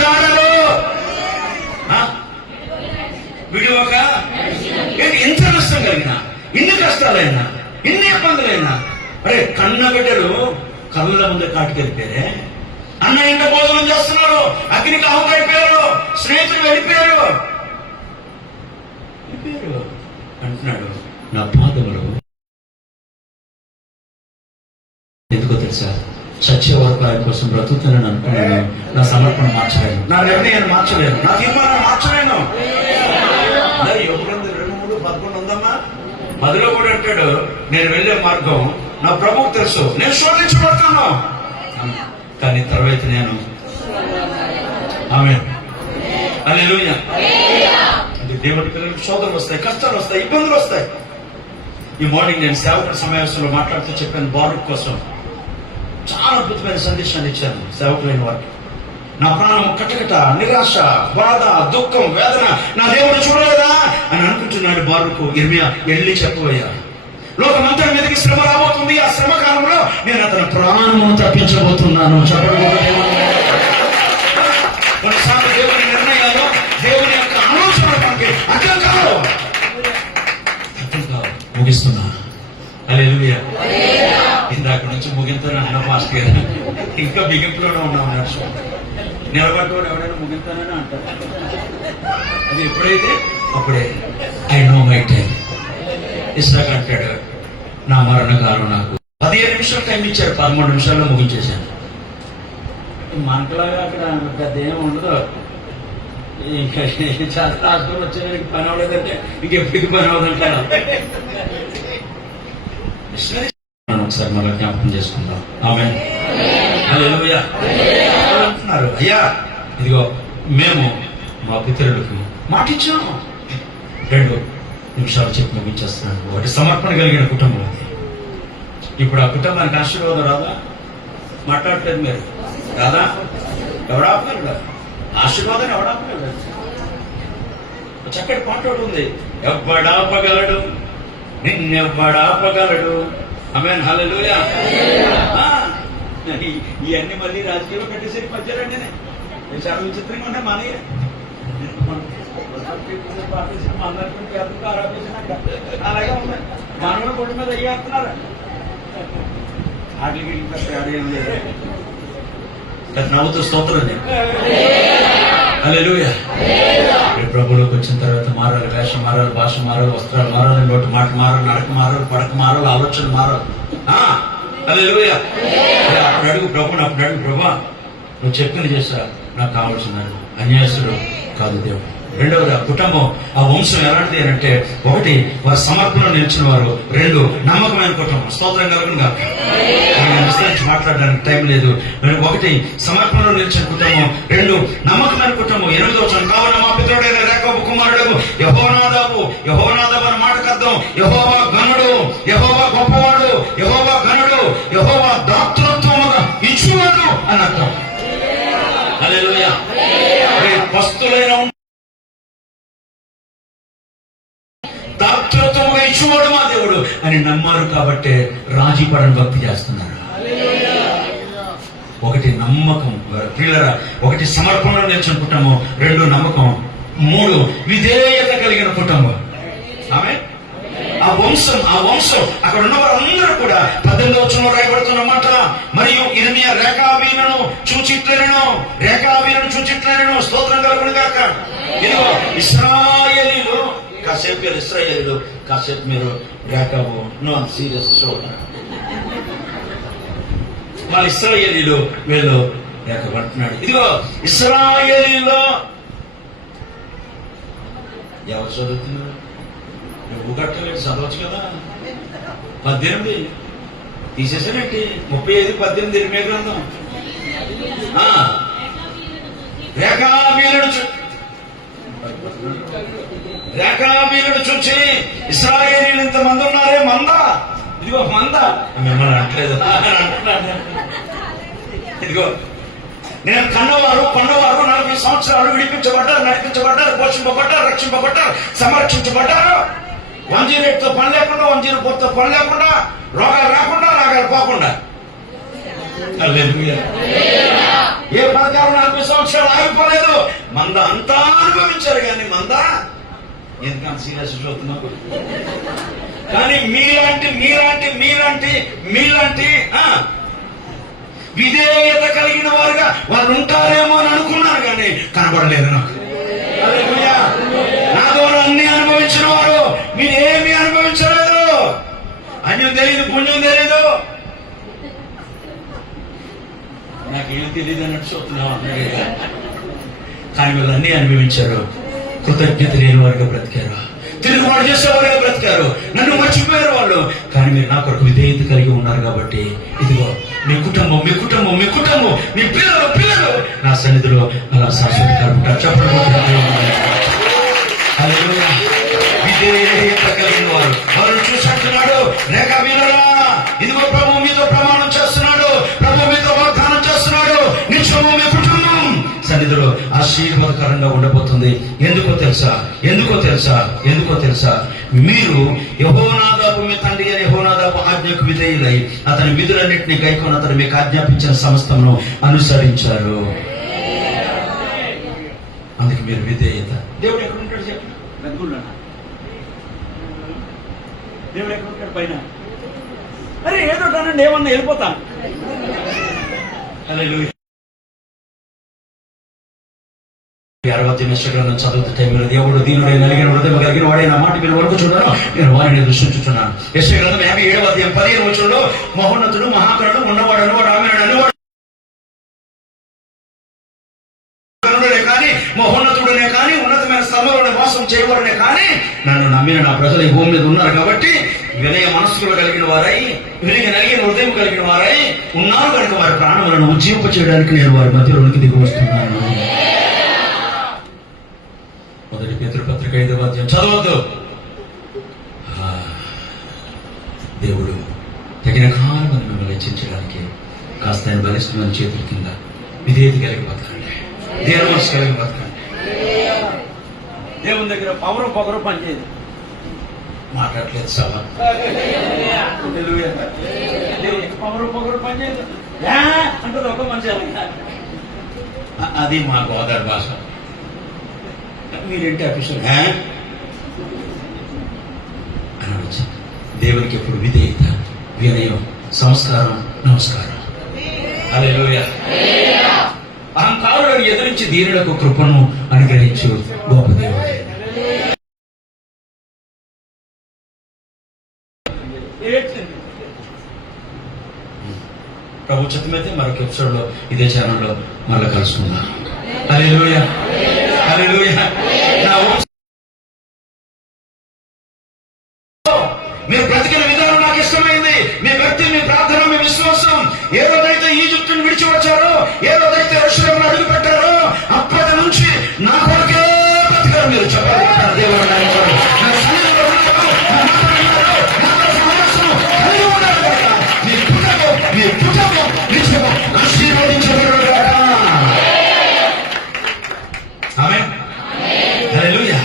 జాడలు విడువక. ఎంత నష్టం కలిగినా, ఇన్ని కష్టాలైనా, ఇన్ని ఇబ్బందులైనా, అరే కన్న బిడ్డలు కళ్ళ ముందే కాటుకెళ్ళిపోయారే. అన్న ఇంట భోజనం చేస్తున్నారు, అగ్నికి ఆవుకైపోయారు, స్నేహితులు వెళ్ళిపోయారు అంటున్నాడు. నా పాదములు ఎందుకో తెలుసా? చచ్చే వరకు ఆయన కోసం బ్రతుకుతానని అనుకున్నాను. నా సమర్పణ మార్చలేను, నా నిర్ణయాన్ని మార్చలేను, నా తీర్మానాన్ని మార్చలేను. 2:3-11 ఉందమ్మా. 10లో కూడా అంటాడు, నేను వెళ్లే మార్గం నా ప్రభువుకు తెలుసు, నేను శోధించబడతాను. కానీ తర్వాత నేను ఆమేన్ హల్లెలూయా. అంటే దేవుడి పిల్లలకు శోధనలు వస్తాయి, కష్టాలు వస్తాయి, ఇబ్బందులు వస్తాయి. ఈ మార్నింగ్ నేను సేవకుల సమావేశంలో మాట్లాడుతూ చెప్పాను, బారుక్ కోసం చాలా అద్భుతమైన సందేశాన్ని ఇచ్చాను సేవకులైన వారికి. నా ప్రాణం కటకట, నిరాశ, బాధ, దుఃఖం, వేదన నా దేవుడు చూడలేదా అని అనుకుంటున్నాడు బారుకు. ఇర్మియా వెళ్ళి చెప్పబోయా, లోకమంతా మీదకి శ్రమ రాబోతుంది, ఆ శ్రమ కాలంలో నేను అతని ప్రాణమును తప్పించబోతున్నాను. కొన్నిసార్లు దేవుని నిర్ణయాలు, దేవుని యొక్క ఆలోచనలు మనకి అర్థం కావు. ముగిస్తున్నా. హల్లెలూయా. ఇందాక నుంచి ముగింతాను అన్న పాస్ట్ గారు, ఇంకా బిగింపులోనే ఉన్నాం. నడుచు నిలబడ్డవాడు ఎవడైనా ముగింతానని అంటారు. అది ఎప్పుడైతే అప్పుడే ఐ నో మై టైం. ఇస్సాకు అంటాడు, నా మరణకాలం నాకు 15 నిమిషాలు టైం ఇచ్చారు, 13 నిమిషాల్లో ముగించేశాను. మనకులాగా అక్కడ పెద్ద ఏమి ఉండదు. ఇంకా రాష్ట్రంలో వచ్చే పని అవ్వలేదంటే ఇంకెప్పటికి పని అవ్వదంటారు. ఒకసారి మళ్ళీ జ్ఞాపకం చేసుకుందాం. ఆమేన్ హల్లెలూయా. అంటున్నారు, అయ్యా ఇదిగో మేము మా పితరులకు మాటిచ్చాము. 2 నిమిషాలు చెప్పి ముగించేస్తున్నాను. ఒకటి సమర్పణ కలిగిన కుటుంబం అది. ఇప్పుడు ఆ కుటుంబానికి ఆశీర్వాదం రాదా? మాట్లాడలేదు మీరు రాదా? ఎవరు ఆపారు? ఆశీర్వాదాన్ని ఎవడాపగలడు? చక్కటి పాట ఒకటి ఉంది, ఎవ్వడాపగలడు నిన్నెవ్వడాపగలడు. ఆమేన్, హల్లెలూయా. ఇవన్నీ మళ్ళీ రాజకీయంలో కట్టేసరికి పచ్చారండి. నేను చాలా విచిత్రంగా ఉంటే మనయ్య అలాగే ఉన్నాయి. మనలో కొట్టు మీద అయ్యేస్తున్నారు. వాటికి నవ్వుతూ స్తోత్రం. హల్లెలూయా. ప్రభువులోకి వచ్చిన తర్వాత మారాలి, వేషం మారాలి, భాష మారాలి, వస్త్రాలు మారాలి, నోటి మాట మారాలి, నడక మారాలి, పడక మారాలి, ఆలోచన మారాలి. హల్లెలూయా. అప్పుడు అడుగు ప్రభుని, అప్పుడు అడుగు ప్రభా నువ్వు చెప్పింది చేస్తా, నాకు కావాల్సినాడు అన్యాయస్తుడు కాదు దేవుడు. రెండవది ఆ కుటుంబం, ఆ వంశం ఎలాంటిది అని అంటే, ఒకటి వారి సమర్పణలో నిలిచిన వారు, రెండు నమ్మకమైన కుటుంబం. స్తోత్రం కలుగునుగా. విస్తరించి మాట్లాడడానికి టైం లేదు. ఒకటి సమర్పణలో నిలిచిన కుటుంబం, రెండు నమ్మకమైన కుటుంబం. 8వ వచనం, కావున మా పితరుడైన యాకోబు కుమారుడు యెహోనాదాబు అన్న మాటకు అర్థం యెహోవా గనుడు, యెహోవా గొప్పవాడు, యెహోవా గనుడు, యెహోవా దాతృత్వముగా ఇచ్చువాడు అని అర్థం. హల్లెలూయా. పస్తులైన దాతృత్వముగా ఇచ్చువాడు మా దేవుడు అని నమ్మారు కాబట్టి రాజీ పడని భక్తి చేస్తున్నారు. ఒకటి నమ్మకం పిల్లరా, ఒకటి సమర్పణలో నిలిచిన కుటుంబం, రెండు నమ్మకం, మూడు విధేయత కలిగిన కుటుంబం. ఆమె ఆ వంశం అక్కడ ఉన్న వారందరూ కూడా 18వ వచనంలో రాయబడుతున్న మాట, మరియు ఇర్మియా రేఖాబీలను చూచిట్లనెను. స్తోత్రం కలుగును గాక. ఇదిగో ఇశ్రాయేలీలు, కాసేపు మీరు ఇశ్రాయేలీలు, కాసేపు మీరు రేఖాబు. No serious show. వాళ్ళ ఇశ్రాయేలీలు వీళ్ళు రేఖపడుతున్నాడు. ఇదిగో ఇశ్రాయేలీలో ఎవరు చదువుతున్నారు? నువ్వు కట్టలేదు, చదవచ్చు కదా. 18 తీసేసానంటే 35, 18 ఇర్మియా గ్రంథం. రేఖాబీలుడు చూచి ఇశ్రాయేలీలు ఇంతమంది ఉన్నారే, మంద, ఇదిగో మంద. మిమ్మల్ని అంటలేదు, ఇదిగో నేను కన్నవారు కొన్నవారు 40 సంవత్సరాలు విడిపించబడ్డారు, నడిపించబడ్డారు, పోషింపబడ్డారు, రక్షింపబడ్డారు, సంరక్షించబడ్డారు. 108తో పని లేకుండా, 104తో పని లేకుండా, రోగాలు రాకుండా, రాగాలు పోకుండా. ఏ పథకాలు 40 సంవత్సరాలు ఆగిపోలేదు. మంద అంతా అనుభవించారు. కానీ మంద ఎందుకంత సీరియస్ చూస్తున్నావు? కానీ మీలాంటి విధేయత కలిగిన వారుగా వాళ్ళు ఉంటారేమో అని అనుకున్నారు, కానీ కనబడలేదు నాకు. నా ద్వారా అన్ని అనుభవించిన వారు మీరేమీ అనుభవించలేదు. అన్యం తెలియదు, పుణ్యం తెలియదు. నాకు ఏం తెలియదు అన్నట్టు చూస్తున్నావు అన్నాడు. కానీ వీళ్ళు అన్ని అనుభవించారు. కృతజ్ఞత లేని వారిగా బ్రతికారు, తిరుగుబాటు చేసేవారుగా బ్రతికారు, నన్ను మర్చిపోయారు వాళ్ళు. కానీ మీరు నా కొరకు విధేయత కలిగి ఉన్నారు కాబట్టి ఇదిగో మీ కుటుంబం, మీ పిల్లలు నా సన్నిధిలో అలా శాశ్వతంగా ఉంటారు. చెప్పడం విధేయత కలిగిన వారు వాళ్ళని చూసంటున్నాడు. రేఖాబీలురా, ఇదిగో ప్రభు మీతో ప్రమాణం చేస్తున్నాడు, ప్రభు మీతో వాగ్దానం చేస్తున్నాడు, నిత్యము మీ కుటుంబం సన్నిధిలో ఆశీర్వాదకరంగా ఉండబోతుంది. ఎందుకో తెలుసా? మీరు యెహోనాదాబు, మీ తండ్రి అయిన యెహోనాదాబు ఆజ్ఞకు విధేయులై అతని విధులన్నింటినీ గైకొని అతను మీకు ఆజ్ఞాపించిన సమస్తమును అనుసరించారు. అందుకే మీరు విధేయత. దేవుడు ఎక్కడ ఉంటాడు చెప్పండి? దేవుడు ఎక్కడ ఉంటాడు? పైన. అరే ఏదో కానండి, ఏమన్నా వెళ్ళిపోతాను. హల్లెలూయా. 60 గ్రంథం చదువుతూ టైంలో దేవుడు దీనుడై నలిగిన హృదయం కలిగిన వాడే నా మాట మీరు వరకు చూడను, నేను వారిని దృష్టించుచున్నాను. యెషయా గ్రంథం 57 15 వచనంలో మహోన్నతుడు, మహాకరుడు, ఉన్నవాడు, రామేణుడు కానీ, మహోన్నతుడనే కానీ, ఉన్నతమైన స్థలంలో వాసం చేయవాడనే కానీ, నన్ను నమ్మిన నా ప్రజలు ఈ భూమి మీద ఉన్నారు కాబట్టి వినయ మనస్సులు కలిగిన వారై, వినయ నలిగిన హృదయం కలిగిన వారై ఉన్నారు కనుక వారి ప్రాణములను ఉజ్జీంప చేయడానికి నేను వారి మధ్యలోనికి దిగి వస్తున్నాను. 1 పేతురు పత్రిక 5వ అధ్యాయం చదవద్దు. దేవుడు తగిన కాలం మిమ్మల్ని హెచ్చించడానికి కాస్త ఆయన బలిష్టమైన చేతుల కింద విధేయత కలిగి బతకండి. దేవుని మనసు కలిగి బతకండి. దేవుని దగ్గర పవరు పొగరు పనిచేయదు. మాట్లాడలేదు సభ పవరు పొగరు పనిచేయదు అంటే ఒక మనిషి. అది మా గోదావరి భాష. మీరేంటి అఫీషియల్ అనవచ్చు. దేవునికి ఎప్పుడు విధేయత, వినయం, సంస్కారం, నమస్కారం. హల్లెలూయా. అహంకారులను ఎదిరించి దీనులకు కృపను అనుగ్రహించు గొప్ప దేవుడు. ప్రభు చిత్తమైతే మరొక ఎపిసోడ్లో ఇదే ఛానల్లో మళ్ళీ కలుసుకుందాం. హల్లెలూయా. హల్లెలూయా. మీరు బ్రతికిన విధానం నాకు ఇష్టమైంది. మీ భక్తి, మీ ప్రార్థన, మీ విశ్వాసం. ఏ రోజైతే ఈజిప్టును విడిచి వచ్చారో, ఏ రోజైతే యెరూషలేములో అడుగు పెట్టారో, అప్పటి నుంచి నా కొరకే బ్రతికారు. మీరు చెప్పాలి దేవుడు మీ కుటుంబం నిత్యము ఆశీర్వదించబడును గాక. ఆమేన్. హల్లెలూయా.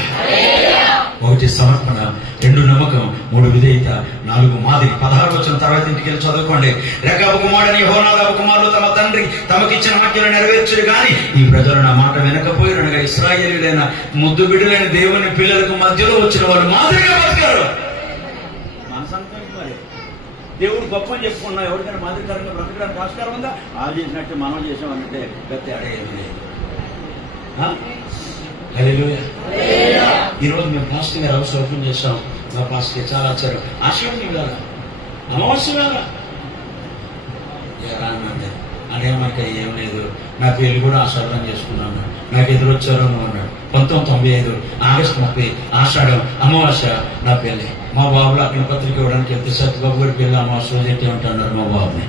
1 సమర్పణ, 2 నమ్మకం, 3 విధేయత, 4 మాదిరి. 16 వచ్చిన తర్వాత ఇంటికి వెళ్ళి చదువుకోండి. రెకాబు కుమారుని యెహోనాదాబు కుమారులు తమ తండ్రి తమకిచ్చిన ఆజ్ఞలు నెరవేర్చురు గాని ఈ ప్రజలు నా మాట వినకపోయినగా ఇశ్రాయేలీయులైన ముద్దు బిడ్డలైన దేవుని పిల్లలకు మధ్యలో వచ్చిన వాళ్ళు మాదిరిగా బతికారు. దేవుడు గొప్ప చెప్పుకున్నా ఎవరికైనా మాదిరికరంగా బ్రతకడానికి ఆస్కారం ఉందా? వాళ్ళు చేసినట్టు మనం చేసామంటే పెద్ద అడేది. ఈరోజు మేము పాస్టర్ గారు హౌస్ ఓపెన్ చేసాం. మా పాస్టర్ చాలా ఆచారం. ఆశ్రమం వేళ, అమావాస్య వేళ అనే మనకి ఏం లేదు. నా పెళ్లి కూడా ఆషాఢం చేసుకున్నాను. నాకు ఎదురొచ్చారు అన్నాడు. 1995 ఆగస్టు 30 ఆషాఢం అమావాస్య నా పెళ్లి. మా బాబులు అక్కడ పత్రిక ఇవ్వడానికి వెళ్తే సత్యబాబు గారి పెళ్లి అమావాస్య రోజు ఏంటి అంటున్నారు మా బాబుని.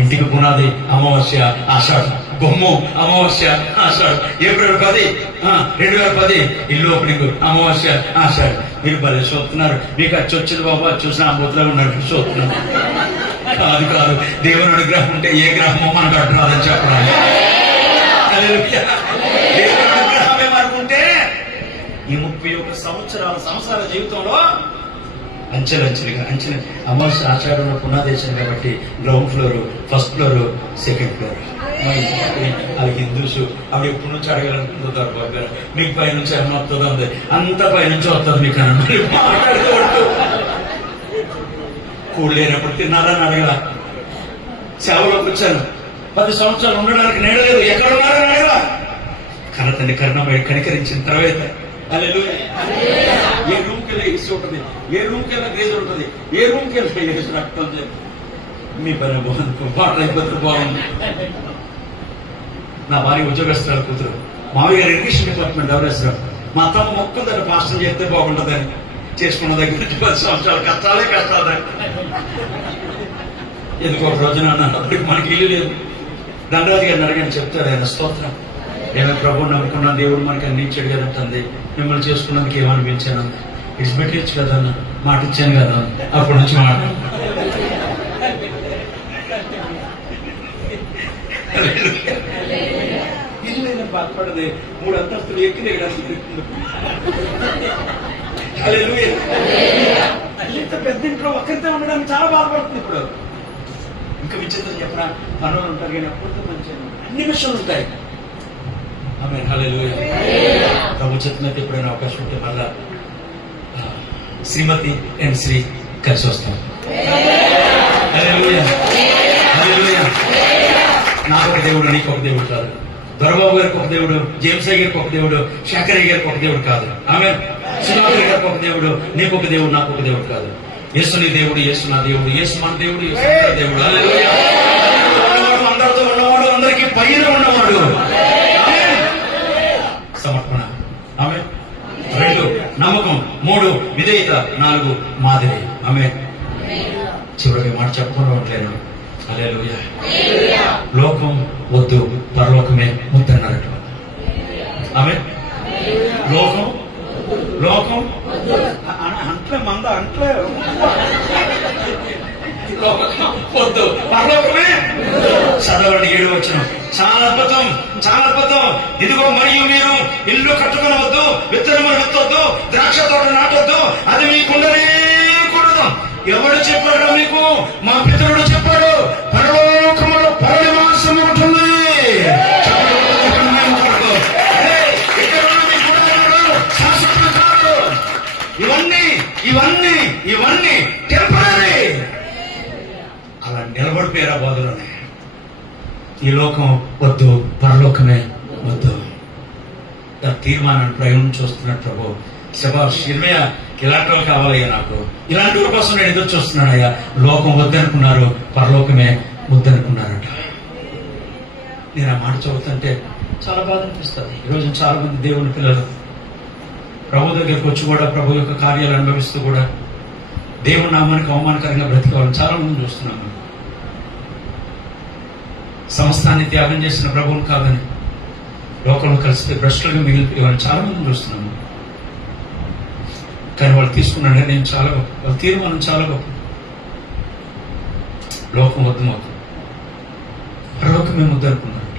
ఇంటికి పునాది అమావాస్య ఆషాఢం, బొమ్ము అమావాస్య ఆషాఢం. ఏప్రిల్ 10 2010 ఇల్లు ఓపెనింగ్ అమావాస్య ఆషాఢం. మీరు భలే చూస్తున్నారు. మీకు అచ్చి వచ్చింది బాబు, అది చూసిన బొత్తులో ఉన్నారు చూస్తున్నారు. కాదు దేవుని అనుగ్రహం ఉంటే ఏ గ్రహమో మనకు అడ్డు రాదని చెప్పడానికి. దేవుని అనుగ్రహమే మనకుంటే ఈ 31 సంవత్సరాల జీవితంలో అంచెలంచెలుగా అమావాస్య ఆచారంలో పునాదేశం కాబట్టి ground floor, first floor, second floor. అది హిందూస్ అవి ఎప్పటి నుంచి అడగాలనుకుంటున్నారు. బాబు గారు మీకు పైనుంచి అమ్మ వస్తుందా ఉంది, అంత పైనుంచి వస్తుంది మీకు అన్నట్టు మాట్లాడుతూ కూడలేనప్పుడు తిన్నారని అడగల. సేవలోకి వచ్చాను. 10 సంవత్సరాలు ఉండడానికి నేడలేదు. ఎక్కడ ఉన్నారని అడగల. కన్నతండ్రి కరుణమై కనికరించిన తర్వాత ఏ రూమ్కి వెళ్ళి ఏసీ ఉంటుంది, ఏ రూమ్కి వెళ్ళిన గ్రేజ్ ఉంటుంది, ఏ రూమ్కి వెళ్ళి ఏసీ రక్తం మీ పని బాగుంది, పాటలు అయిపోతుంది బాగుంది. నా భార్య ఉద్యోగస్తురాలు కూతురు. మామయ్య గారు ఇరిగేషన్ డిపార్ట్మెంట్ ఎవరేస్తారు. మా అత్తమ్మ మొక్కుందని పాస్టర్ చేస్తే బాగుంటుందని చేసుకున్న దగ్గర నుంచి 10 సంవత్సరాలు కష్టాలు. ఎందుకు ఒక రోజున అప్పటికి మనకి ఇల్లు లేదు. దండరాజు గారిని అడగని చెప్తాడు ఆయన స్తోత్రం. నేను ప్రభువు నమ్ముకున్నా, దేవుడు మనకి అందించాడు కదంటుంది. మిమ్మల్ని చేసుకున్నందుకు ఏమనిపించాను, ఇడిచిపెట్టచ్చు కదా అన్న మాట ఇచ్చాను కదా. అప్పటి నుంచి మాట ఇల్లు బాధపడదు. 3 అంతస్తులు ఎక్కితే ఇంత పెద్ద ఇంట్లో ఒక్కరితో ఉండడానికి చాలా బాధపడుతుంది. ఇప్పుడు ఇంకా విచిత్రం చెప్పరా, పనులు ఉంటారు కానీ అప్పుడు మంచిగా అన్ని విషయాలు ఉంటాయి. ఆమె హల్లెలూయా. ప్రభు చెప్పినట్టు ఎప్పుడైనా అవకాశం ఉంటే మళ్ళా శ్రీమతి అండ్ శ్రీ కలిసి వస్తాం. హల్లెలూయా. హల్లెలూయా. నాకు ఒక దేవుడు, నీకు ఒక దేవుడు కాదు. దొరబాబు గారికి ఒక దేవుడు, జేమ్స్ గారికి ఒక దేవుడు, శేఖరయ్య గారికి ఒక దేవుడు కాదు. ఆమె సుధాకర్ గారికి ఒక దేవుడు, నీకు ఒక దేవుడు, నాకు ఒక దేవుడు కాదు. యేసు నీ దేవుడు, యేసు నా దేవుడు, యేసు మన దేవుడు, యేసు నా దేవుడు. హల్లెలూయా. అందరితో ఉన్నవాడు, అందరికీ పైన ఉన్నవాడు. సమర్పణ. ఆమె 2 నమ్మకం, 3 విధేయత, 4 మాదిరి. ఆమె చివరికి మాట చెప్పుకోవట్లేను. హల్లెలూయా. లోకం వద్దు, పరలోకమే ముద్దన్నారట. ఆమె లోకం అంట్లే మంద అంట్లే లోకం వద్దు, పరలోకమే చదవండి 7వ వచనం. చాలా అద్భుతం, చాలా అద్భుతం. ఇదిగో మరియు మీరు ఇల్లు కట్టుకొనవద్దు, విత్తనములు విత్తొద్దు, ద్రాక్ష తోట నాటొద్దు, అది మీకుండనే కూడదు. ఎవడు చెప్పాడు మీకు? మా పితరుడు చెప్పాడు. పరలోకములో పరడి మాంసం ఉంటుంది. ఇవన్నీ టెంపరీ. అలా నిలబడిపోయారా బాధలోనే. ఈ లోకం వద్దు, పరలోకమే వద్దు. తీర్మానాన్ని ప్రయోగం చూస్తున్నట్టు ప్రభు. శభాష్ ఇర్మయ్య, ఇలాంటి వాళ్ళు కావాలయ్యా, నాకు ఇలాంటి వాళ్ళ కోసం నేను ఎదురు చూస్తున్నానయ్యా. లోకం వద్దనుకున్నారు, పరలోకమే వద్దనుకున్నారట. నేను ఆ మాట చదువుతుంటే చాలా బాధ అనిపిస్తుంది. ఈరోజు చాలా మంది దేవుని పిల్లలు ప్రభు దగ్గరకు వచ్చి కూడా ప్రభు యొక్క కార్యాలు అనుభవిస్తూ కూడా దేవుని నామానికి అవమానకరంగా బ్రతికేవాళ్ళని చాలా మంది చూస్తున్నాము. సమస్తాన్ని త్యాగం చేసిన ప్రభువుని కాదని లోకంలో కలిసిపోయి భ్రష్టులుగా మిగిలిపోయేవాళ్ళని చాలా మంది చూస్తున్నాము. కానీ వాళ్ళు తీసుకున్న నిర్ణయం చాలా గొప్ప, వాళ్ళ తీర్మానం చాలా గొప్ప. లోకం వద్దు, మాకు పరలోకమే ముద్దు అనుకున్నారంట.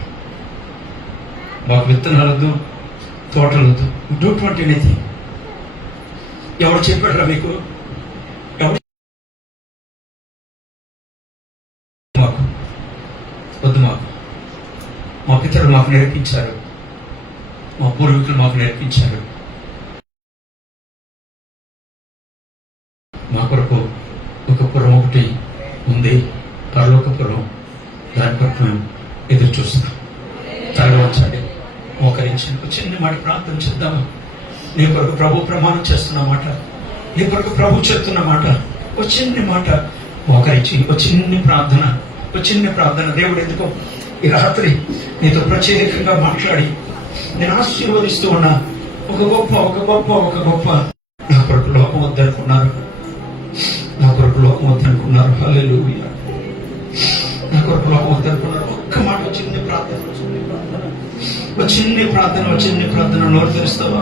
మాకు విత్తనాలు వద్దు, తోటలు వద్దు, డోంట్ వాంట్ ఎనీథింగ్. ఎవరు చెప్పారా మీకు? ఎవరు మాకు వద్దు, మా పితరులు మాకు నేర్పించారు, మా పూర్వీకులు మాకు నేర్పించారు. మా కొరకు ఒక పురం ఒకటి ఉంది, పరలోకపురం. దాని కొరకు మేము ఎదురు చూస్తున్నాం. తరగవచ్చండి, మోకరించి ఒక చిన్న మాట ప్రార్థన చేద్దాము. నీ కొరకు ప్రభు ప్రమాణం చేస్తున్న మాట, నీ కొరకు ప్రభు చెప్తున్న మాట, ఒక చిన్న మాట మోకరించి ఒక చిన్న ప్రార్థన. దేవుడు ఎందుకో ఈ రాత్రి నీతో ప్రత్యేకంగా మాట్లాడి నేను ఆశీర్వదిస్తూ ఉన్నా. ఒక గొప్ప నా కొరకు లోకం వద్దనుకున్నారు, నా కొరకు లోకం వద్దనుకున్నారు. హల్లెలూయా. నా కొరకు లోకం వద్దనుకున్నారు. ఒక్క మాట, చిన్న ప్రార్థన నోరు తెరుస్తావా?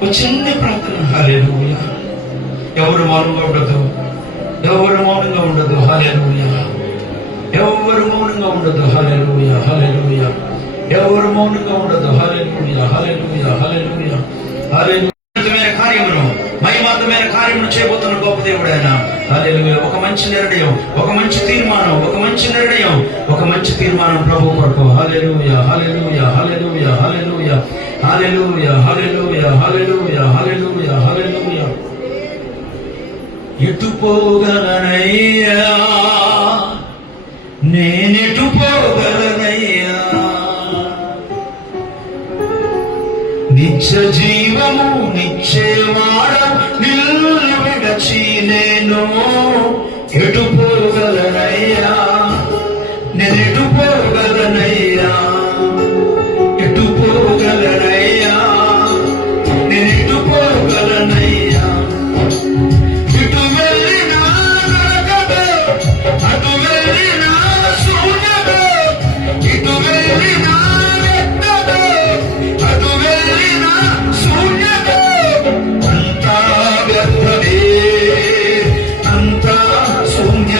ఒక చిన్న ప్రార్థన. హల్లెలూయా. ఎవరు మౌనంగా ఉండదు. హల్లెలూయా. ఎవరు మౌనంగా ఉండదు. హల్లెలూయా. ఎవరు మౌనంగా ఉండదు. హల్లెలూయా. కార్యమును, మహిమార్థమైన కార్యమును చేయబోతున్న గొప్ప దేవుడు ఆయన. హల్లెలూయా. ఒక మంచి నిర్ణయం, ఒక మంచి తీర్మానం ప్రభు కొరకు. హల్లెలూయా. ఎటు పోగలనయ్యా, నేనెటు పోగలనయ్యా, నిత్య జీవము నిశ్చయమాడం నిన్ను విడచి నేను ఎటు పోగలనయ్యా, నేనెటు పోగలనయ్యా, ఎటు పోగలనయ్యా, నేనెటు పోగలనయ్యా. ఇటు వెళ్ళినా నరకదు, అటు వెళ్ళినా శూన్యము, ఇటు వెళ్ళినా వ్యర్థము, అటు వెళ్ళినా శూన్యము. అంతా వ్యర్థమే, అంతా శూన్య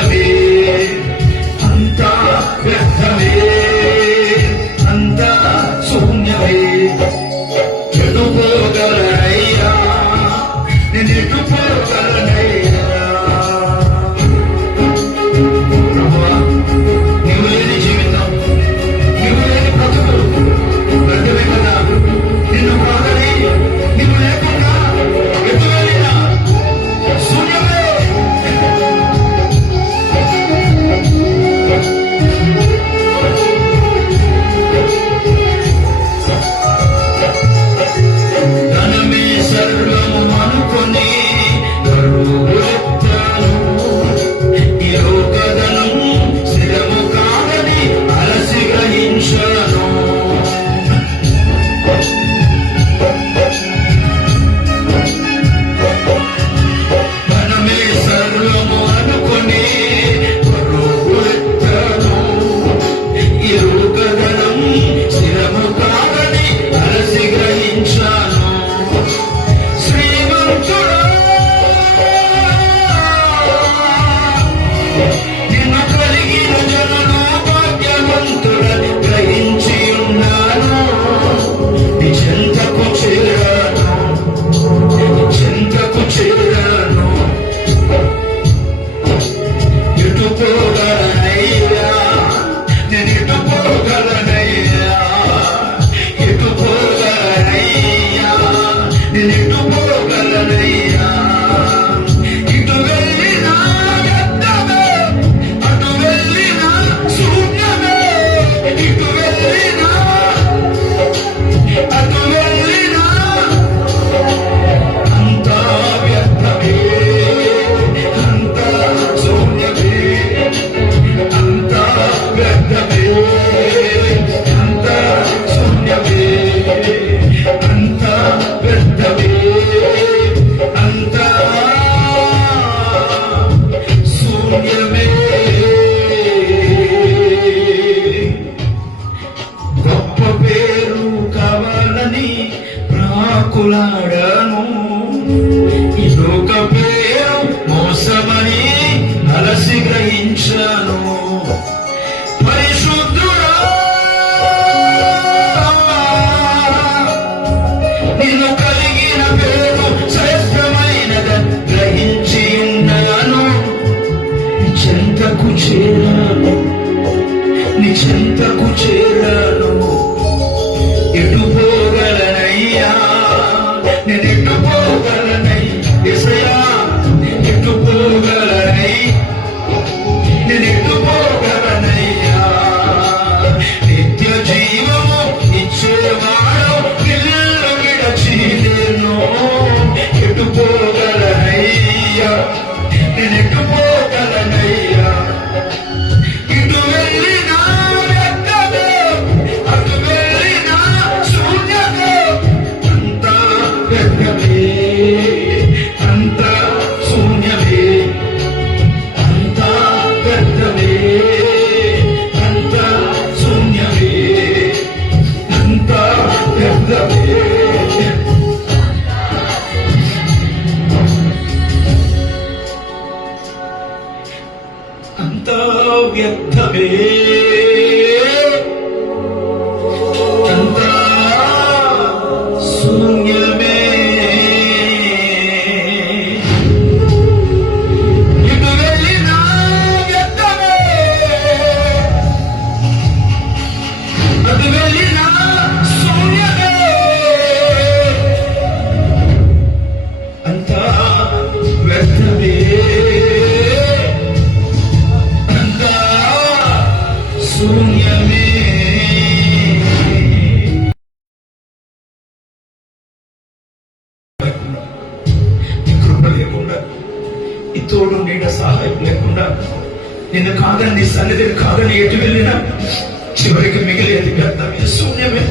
స్థుతించను. పరిశుద్ధుడా నిన్ను కలిగిన పేరు శ్రేష్టమైనదని గ్రహించి ఉన్నాను. నీ చెంతకు చేరాను, నీ చెంతకు చేరాను. ఎటు పోగలనయ్యా, నేను ఎటు పోగలనై యేసయ్యా, ఎటు పోగలనై, నేను ఎటు పోగలనయ్యా. నిత్య జీవము ఇచ్చేవాడు ఇల్లు విడచి నేను ఎటు పోగలనయ్యా, నేను ఎటు పోగలనయ్యా. ఇటు వెళ్ళినా వ్యర్థమే, అటు వెళ్ళినా శూన్యమే. అంతా వ్యర్థమే, అంతా శూన్యమే, అంతా వ్యర్థమే, అంతా శూన్యమే, అంతా వ్యర్థమే. అంతా వ్యర్థమే, అంతా శూన్యమే. ఇటు వెళ్ళినా వ్యర్థమే, అటు వెళ్ళినా శూన్యమే. అంతా వ్యర్థమే, అంతా శూన్యమే. ఈ కృప లేకుండా, ఈ తోడు నీడ సహాయం లేకుండా, నిన్ను కాదని, నీ సన్నిధిని కాదని ఎటు వెళ్ళినా చివరికి మిగిలేది వ్యర్థమే, శూన్యమే.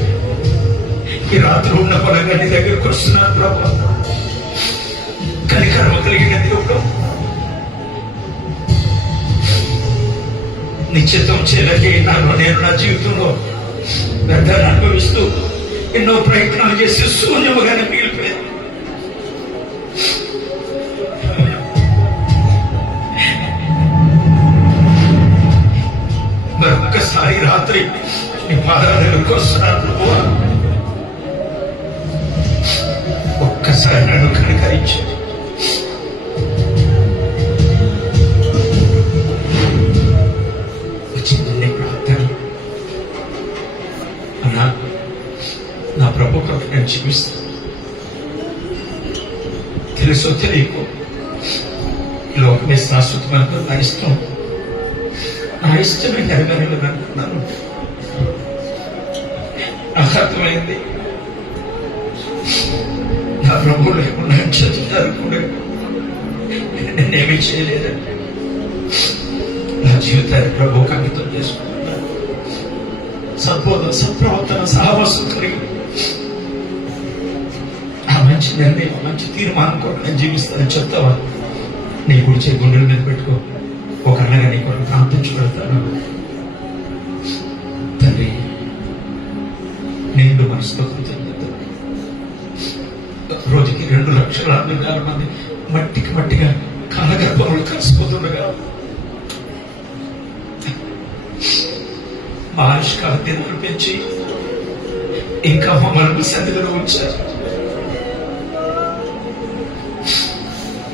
ఈ రాత్రి ఉన్న పొలంగా నీ దగ్గరకు వస్తున్నాను ప్రభా. కనికరమ కలిగిన దేవుడు, నిశ్చితం చేయలేకే నేను నా జీవితంలో వ్యర్థాన్ని అనుభవిస్తూ ఎన్నో ప్రయత్నాలు చేసి శూన్యముగానే మిగిలిపోయాను. మరొక్కసారి రాత్రి నీ పాదాల దగ్గరకు వస్తున్నాను ప్రభువా. ఒక్కసారి నన్ను కనికరించి వచ్చింది ప్రార్థన. అన్నా, నా ప్రభు కొరకు నేను జీవిస్తాను. తెలుసో తెలియకో ఈ లోకమే శాశ్వతమైన నా ఇష్టం, నా ఇష్టమే నెరవేరాలని అనుకున్నాను. నాకు అర్థమైంది నా ప్రభు లేకుండా చదువుతారు కూడా నేనేమీ చేయలేదండి. నా జీవితాన్ని ప్రభువుకి అంకితం చేసుకుంటున్నాను. సద్బోధన, సత్ప్రవర్తన, సహవాసం కలిగి ఆ మంచి నిర్ణయం, మంచి తీర్మానం కూడా నేను జీవిస్తానని చెప్తావా? నీ గురించి గుండెల మీద పెట్టుకో. ఒక అన్నగా నీ కొరకు ప్రార్థించబడతాను. తండ్రి, నిండు మనసుతో కృతజ్ఞతలు. రోజుకి 2,60,000 మంది మట్టికి మట్టిగా కాలగర్భంలో కలిసిపోతుండగా మా ఆయుష్కాల దినాలు పెంచి ఇంకా మమ్మల్ని సన్నిధిలో ఉంచారు.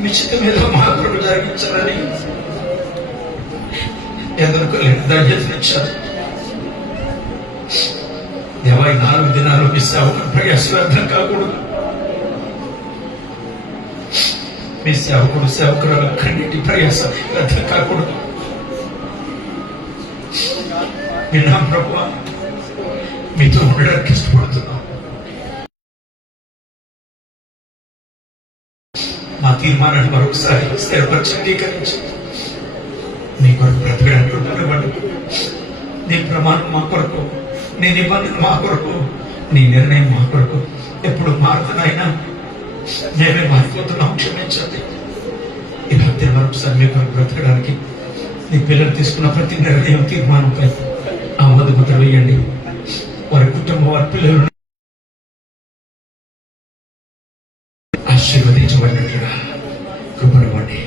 నిశ్చిత మీద మా కొరకు జరిగించాలని ఎందరికో ధైర్యతనిచ్చారు. దేవా, 4 దినాలు మీ సేవకుడు ప్రయాసర్థం కాకూడదు. మీ సేవకుడు సేవకుడు కన్నిటి ప్రయాస వ్యర్థం కాకూడదు. విన్నాం ప్రభువా, మీతో ఉండడానికి ఇష్టపడుతున్నాం. మా తీర్మానాన్ని మరొకసారి స్థిరపరిచి అంగీకరించి నీ కొరకు బ్రతకడానికి ఉండనివ్వండి. నీ ప్రమాణం మా కొరకు, నీ నిబంధన మా కొరకు, నీ నిర్ణయం మా కొరకు ఎప్పుడు మారుతున్నాయినా మేమే మారిపోతున్నాం. క్షమించండి. ఈ భక్తి మరొకసారి మీ కొరకు బ్రతకడానికి నీ పిల్లలు తీసుకున్న ప్రతి నిర్ణయం, తీర్మానంపై ఆమోద ముద్ర వేయండి. వారి కుటుంబం, వారి పిల్లలు ఆశీర్వదించబడినట్లుగా కృపనివ్వండి.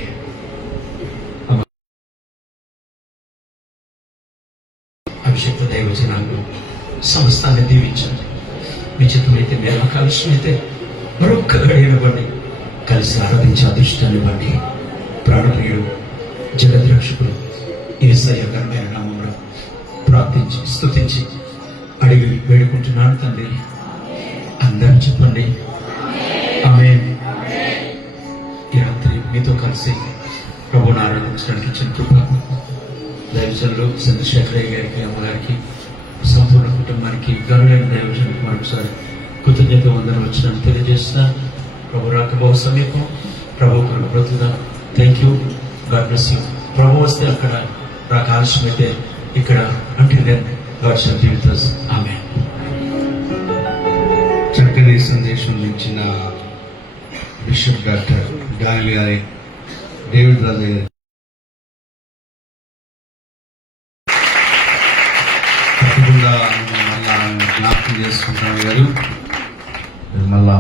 సమస్తాన్ని దీవించండి. మీ చిత్తమైతే మీరు ఆకాశమైతే మరొక్క గడియనివ్వండి, కలిసి ఆరాధించే అదృష్టాన్ని ఇవ్వండి. ప్రాణప్రియుడు జగద్రక్షకుడు యేసయ్య ఘనమైన నామములో ప్రార్థించి స్తుతించి అడిగి వేడుకుంటున్నాను తండ్రి. అందరూ చెప్పండి ఆమేన్. ఈ రాత్రి మీతో కలిసి ప్రభువుని ఆరాధించడానికి ఇచ్చిన కృప దైవజనులు చంద్రశేఖరయ్య గారికి, అమ్మగారికి, సంపూర్ణ కుటుంబానికి, గనులైన దైవజనులకు మరొకసారి కృతజ్ఞత వందనం వచ్చినట్టు తెలియజేస్తున్నా. ప్రభు రాక బహు సమీపం. ప్రభు కొరకు బ్రతుకుదాం. Thank you. God bless you. ప్రభు వస్తే అక్కడ రాక ఆలస్యమైతే ఇక్కడ అంటే God shall be with us. ఆమేన్. చక్కని సందేశం ఇచ్చిన బిషప్ డాక్టర్ డానియల్ గారి, డేవిడ్ రాజు గారి తప్పకుండా మళ్ళా జ్ఞాపకం చేసుకుంటాం గారు. మళ్ళా